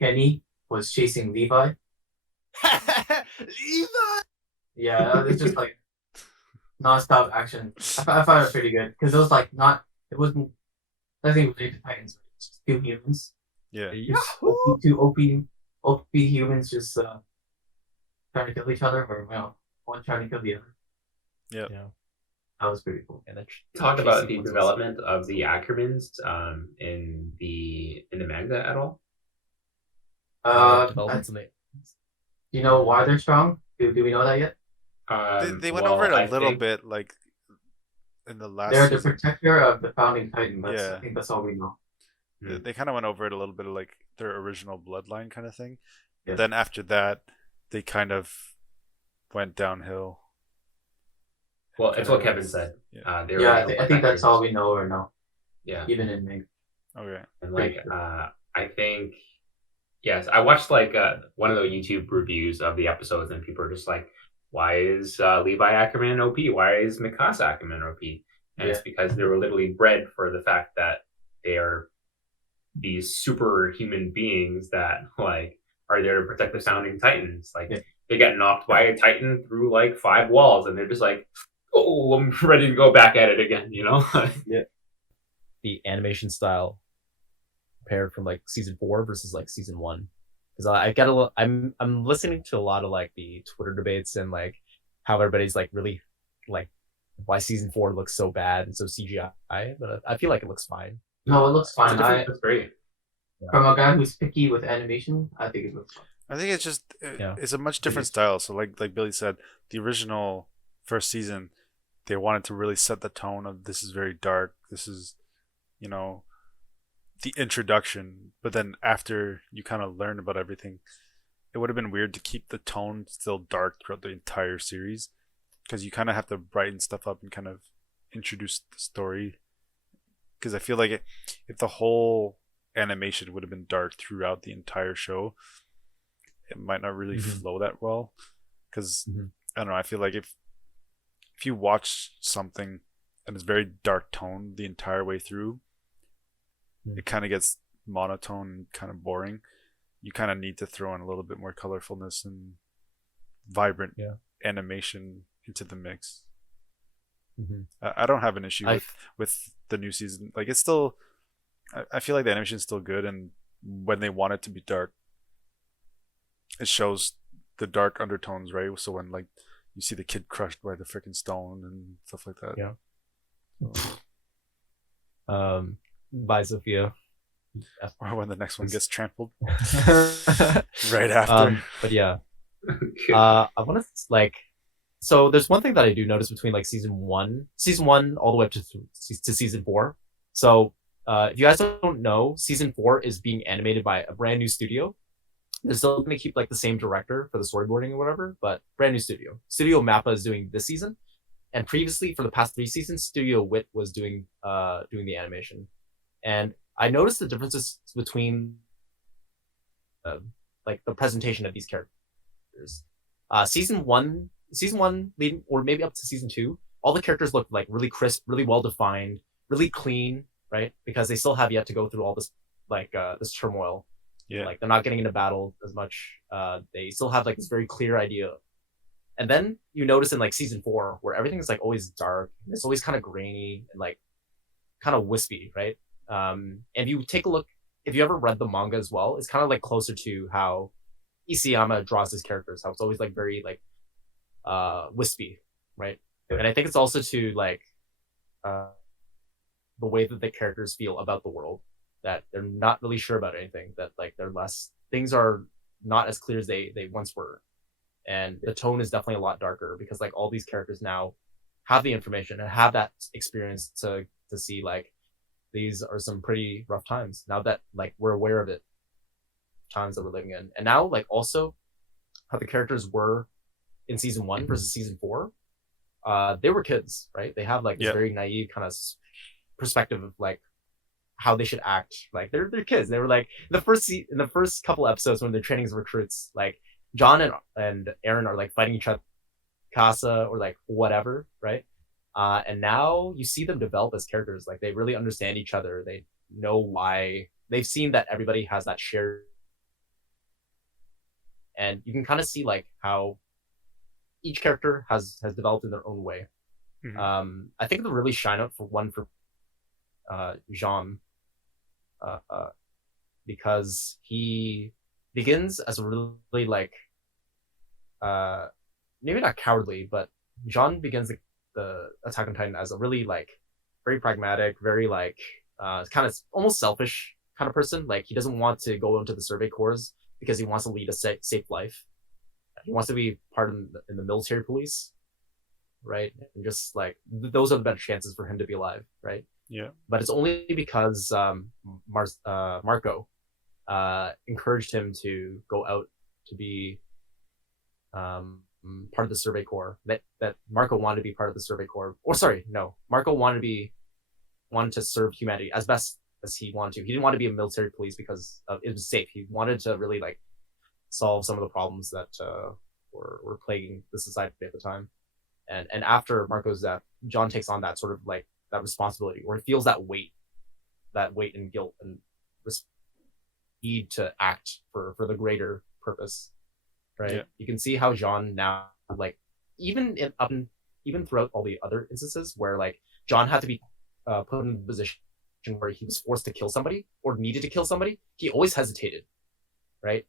Kenny was chasing Levi. Levi. Yeah, it's just like non-stop action. I found it pretty good because it was like it wasn't nothing related to Titans. two humans. Yeah. Two OP humans just trying to kill each other, or well, one trying to kill the other. Yep. Yeah. That was pretty cool. And then Talk chase about the sequence was- development of the Ackermans in the manga at all? developments in the You know why they're strong? Do we know that yet? They went over it a little bit, like in the last They're the season. protector of the founding titan. Yeah. I think that's all we know. They kind of went over it a little bit, of like their original bloodline kind of thing. Yeah. But then after that, they kind of went downhill. Well, it's what Kevin said. Yeah. They were Yeah, original I think that's protectors. all we know or know, Yeah, even in Ming. Okay. and like I think yes, I watched like one of the YouTube reviews of the episodes, and people are just like, "Why is Levi Ackerman OP? Why is Mikasa Ackerman OP?" And it's because they were literally bred for the fact that they are these superhuman beings that like are there to protect the founding titans. Like they get knocked by a titan through like 5 walls, and they're just like, "Oh, I'm ready to go back at it again," you know? the animation style compared from like season 4 versus like season 1, because I get I'm listening to a lot of like the Twitter debates and like how everybody's like really like why season 4 looks so bad and so CGI, but I feel like it looks fine. No, it looks fine. That's great. From a guy who's picky with animation, I think it looks fine. I think it's just it's a much different style. So like Billy said, the original first season, they wanted to really set the tone of this is very dark. This is, you know, the introduction. But then after you kind of learn about everything, it would have been weird to keep the tone still dark throughout the entire series, because you kind of have to brighten stuff up and kind of introduce the story. Because I feel like if the whole animation would have been dark throughout the entire show, it might not really flow that well. Because I don't know, I feel like if you watch something and it's very dark tone the entire way through, it kind of gets monotone and kind of boring. You kind of need to throw in a little bit more colorfulness and vibrant animation into the mix. I don't have an issue with the new season. Like, it's still, I feel like the animation is still good, and when they want it to be dark, it shows the dark undertones, right? So when like you see the kid crushed by the freaking stone and stuff like that. Yeah. Bye, Sophia. Or when the next one gets trampled right after. But yeah, I want to like. So there's one thing that I do notice between like season one all the way up to season 4. So if you guys don't know, season 4 is being animated by a brand new studio. They're still going to keep like the same director for the storyboarding or whatever, but brand new studio. Studio Mappa is doing this season, and previously for the past 3 seasons, Studio Wit was doing the animation. And I noticed the differences between like the presentation of these characters. Season one leading, or maybe up to season 2, all the characters look like really crisp, really well defined, really clean, right? Because they still have yet to go through all this like this turmoil. Yeah. Like they're not getting into battle as much. They still have like this very clear idea. And then you notice in like season 4 where everything is like always dark, and it's always kind of grainy and like kind of wispy, right? And if you take a look, if you ever read the manga as well, it's kind of like closer to how Isayama draws his characters, how it's always like very like wispy, right? And I think it's also to like the way that the characters feel about the world, that they're not really sure about anything, that like things are not as clear as they once were. And the tone is definitely a lot darker because like all these characters now have the information and have that experience to see like these are some pretty rough times now that like we're aware of it, times that we're living in. And now like also how the characters were in season 1 versus season 4, they were kids, right? They have like this very naive kind of perspective of like how they should act. Like they're kids. They were like in the first couple episodes when they're training as recruits, like John and Aaron are like fighting each other, Casa or like whatever, right? And now you see them develop as characters. Like they really understand each other. They know why. They've seen that everybody has that shared, and you can kind of see like how each character has developed in their own way. I think the really shine out for Jean. because he begins as a really like maybe not cowardly, but John begins the Attack on Titan as a really like very pragmatic, very like kind of almost selfish kind of person. Like he doesn't want to go into the Survey Corps because he wants to lead a safe life. He wants to be part of in the military police, right? And just like those are the better chances for him to be alive, right? Yeah. But it's only because Marco encouraged him to go out to be part of the Survey Corps. That Marco wanted to be part of the Survey Corps. Or sorry, no, Marco wanted to serve humanity as best as he wanted to. He didn't want to be a military police because it was safe. He wanted to really like solve some of the problems that were plaguing the society at the time. And after Marco's death, John takes on that sort of like that responsibility, or he feels that weight and guilt and need to act for the greater purpose, right? Yeah. You can see how John now, like even throughout all the other instances where like John had to be put in a position where he was forced to kill somebody or needed to kill somebody, he always hesitated, right?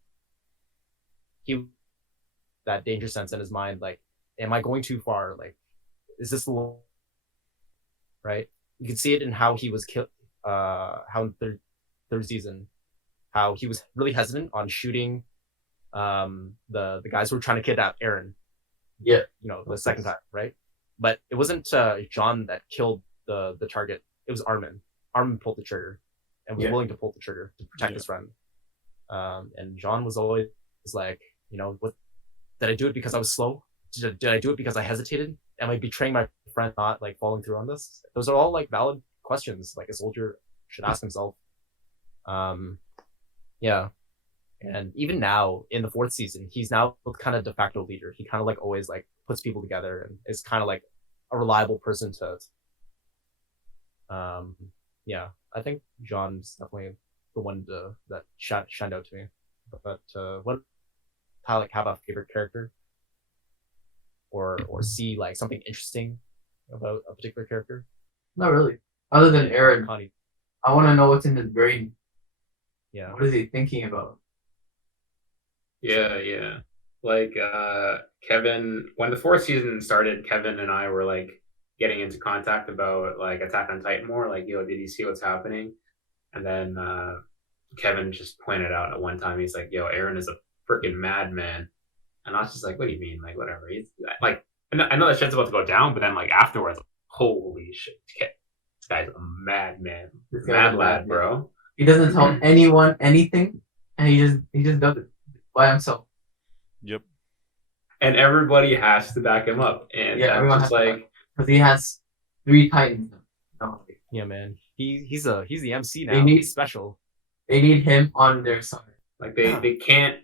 He that danger sense in his mind, like, am I going too far? Like, is this the right? You can see it in how he was killed. How in third season, how he was really hesitant on shooting the guys who were trying to kidnap Aaron. Yeah. You know, the second time, right? But it wasn't John that killed the target. It was Armin. Armin pulled the trigger and was willing to pull the trigger to protect his friend. And John was always like, you know, what did I do it because I was slow? Did I do it because I hesitated? Am I betraying my friend, not like following through on this? Those are all like valid questions like a soldier should ask himself. Yeah. And even now in the fourth season, he's now kind of de facto leader. He kind of like always like puts people together and is kind of like a reliable person to yeah, I think John's definitely the one that shined out to me. But what Tyler, have a favorite character or see like something interesting about a particular character? Not really. Other than Aaron, Connie. I want to know what's in his brain. Yeah. What is he thinking about? Yeah. Like Kevin, when the fourth season started, Kevin and I were like getting into contact about like Attack on Titan more. Like, yo, did you see what's happening? And then Kevin just pointed out at one time, he's like, yo, Aaron is a freaking madman. And I was just like, what do you mean? Like, whatever. He's like, I know that shit's about to go down, but then like afterwards, holy shit, this guy's a madman, mad lad, bro. He doesn't tell anyone anything, and he just does it by himself. Yep. And everybody has to back him up, and Yeah, everyone just has to like because he has 3 Titans. No, Yeah, man. He's the MC now. They need- He's special. they need him on their side. like they can't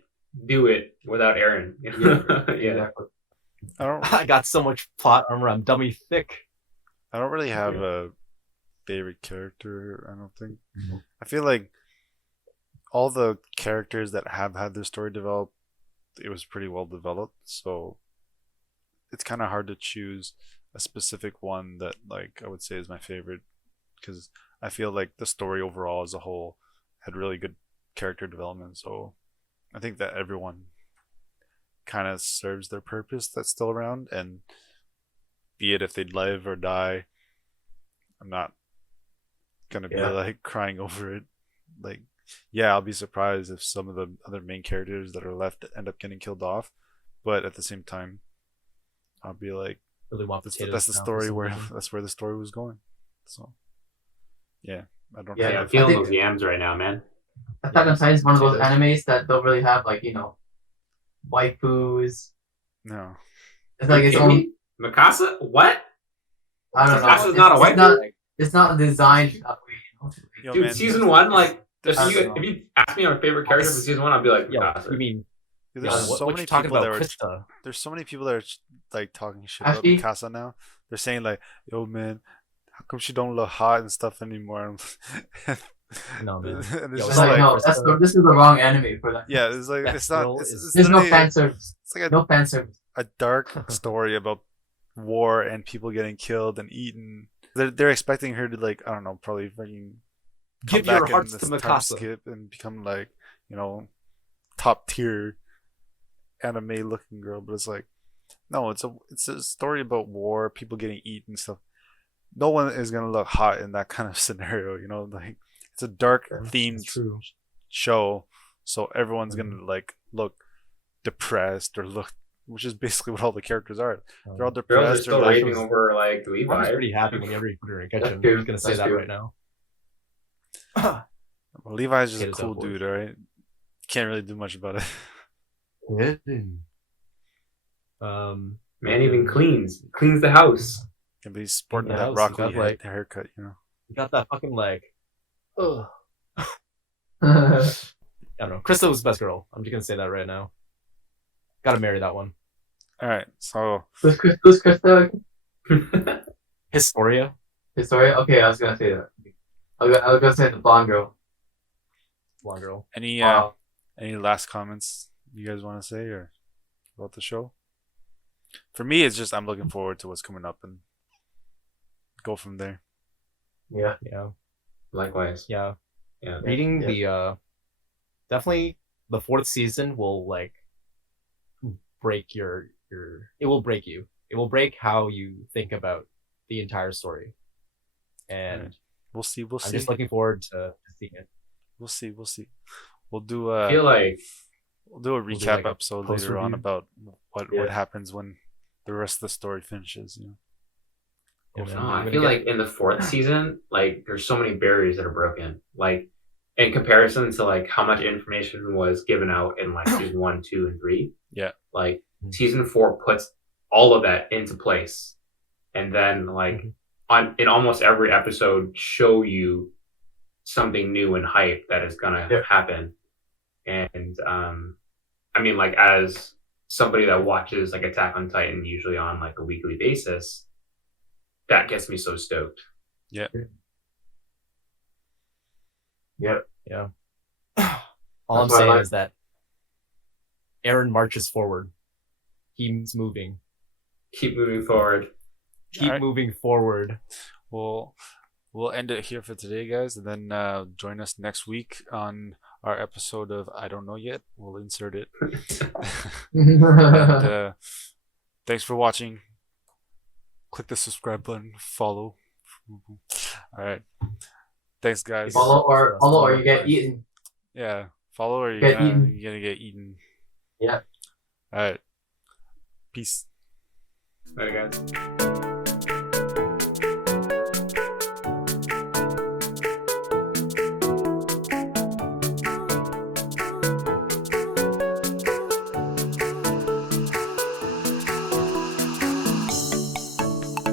do it without Aaron. You know? Yeah. Exactly. I got so much plot armor. I'm dummy thick. I don't really have a favorite character, I don't think. I feel like all the characters that have had their story developed, it was pretty well developed, so it's kind of hard to choose a specific one that like I would say is my favorite, because I feel like the story overall as a whole had really good character development, so I think that everyone kind of serves their purpose that's still around, and be it if they'd live or die, I'm not gonna be like crying over it. Like, yeah, I'll be surprised if some of the other main characters that are left end up getting killed off, but at the same time, I'll be like, Really want that's potatoes the now for story some where reason. that's where the story was going. So, yeah, I don't. Yeah, Yeah, I'm have, feeling I think- those yams right now, man. Attack on Titan is one of those Potatoes. animes that don't really have like, you know, waifus. no. It's like its own. Mikasa? What? I don't know. Mikasa's not a It's waifu? not, it's not designed that way. You know? Yo, Dude, man, season one, like, there's, I if don't you, know. if you ask me my favorite character for season one, I'd be like, Yo, Mikasa. you mean there's so what many you talking people about, that were. Krista? There's so many people that are like talking shit Actually- about Mikasa now. They're saying like, "Yo, man, how come she don't look hot and stuff anymore?" No, man. And it's Yo, It's just like, like, no, this is the wrong anime for that. yeah, it's like That it's not. girl It's, is- it's There's no literally- fan service. It's like No fan service. a dark story about war and people getting killed and eaten. They're expecting her to like, I don't know, probably fucking come Give your back in hearts to this time Mikasa. skip and become like, you know, top tier anime looking girl. But it's like, no, it's a story about war, people getting eaten and stuff. No one is gonna look hot in that kind of scenario, you know. Like it's a dark themed That's true. show, so everyone's Mhm. gonna like look depressed or look, which is basically what all the characters are. They're all Girls are depressed. They're still like, raving over like I was Levi. pretty happy whenever you put her in That's kitchen. true. I'm gonna say That's that true. right now. Levi's just a Kid is cool unfortunate. dude, alright? Can't really do much about it. Man even cleans the house. And he's sporting the that house, Rock he got, Lee like- haircut, you know. You got that fucking leg. Ugh. That's I don't know. Krista was the best girl. I'm just gonna say that right now. Gotta marry that one. Alright, so who's Krista? Historia. Historia? Okay, I was gonna say that. I was gonna say the blonde girl. Blonde girl. any Wow. any last comments you guys want to say or about the show? For me, it's just I'm looking forward to what's coming up and go from there. Yeah. Yeah. Likewise. Yeah. Yeah. Reading Yeah. the definitely the fourth season will like break your it will break you. It will break how you think about the entire story. And We'll see. I'm just looking forward to seeing it. We'll see. We'll do I feel like we'll do a We'll do, recap like, a episode later on post-review. about what Yeah. happens when the rest of the story finishes. You know. Yeah, Go man. from no, there. I We're feel gonna like in the fourth season, like there's so many barriers that are broken. Like in comparison to like how much information was given out in like season 1, 2, and 3. Yeah. Like Mhm. season 4 puts all of that into place, and then like in almost every episode show you something new and hype that is gonna Yeah. happen. And I mean, like as somebody that watches like Attack on Titan usually on like a weekly basis, that gets me so stoked. Yep. All That's I'm what I saying like. is that Aaron marches forward. He's moving. Keep moving forward. Keep Alright. moving forward. We'll end it here for today, guys, and then join us next week on our episode of I Don't Know Yet. We'll insert it. And thanks for watching. Click the subscribe button. Follow. All right. Thanks, guys. follow or you get eaten. Yeah. Follow or Get eaten. you're gonna get eaten. Yeah. All right. Peace. Later, guys.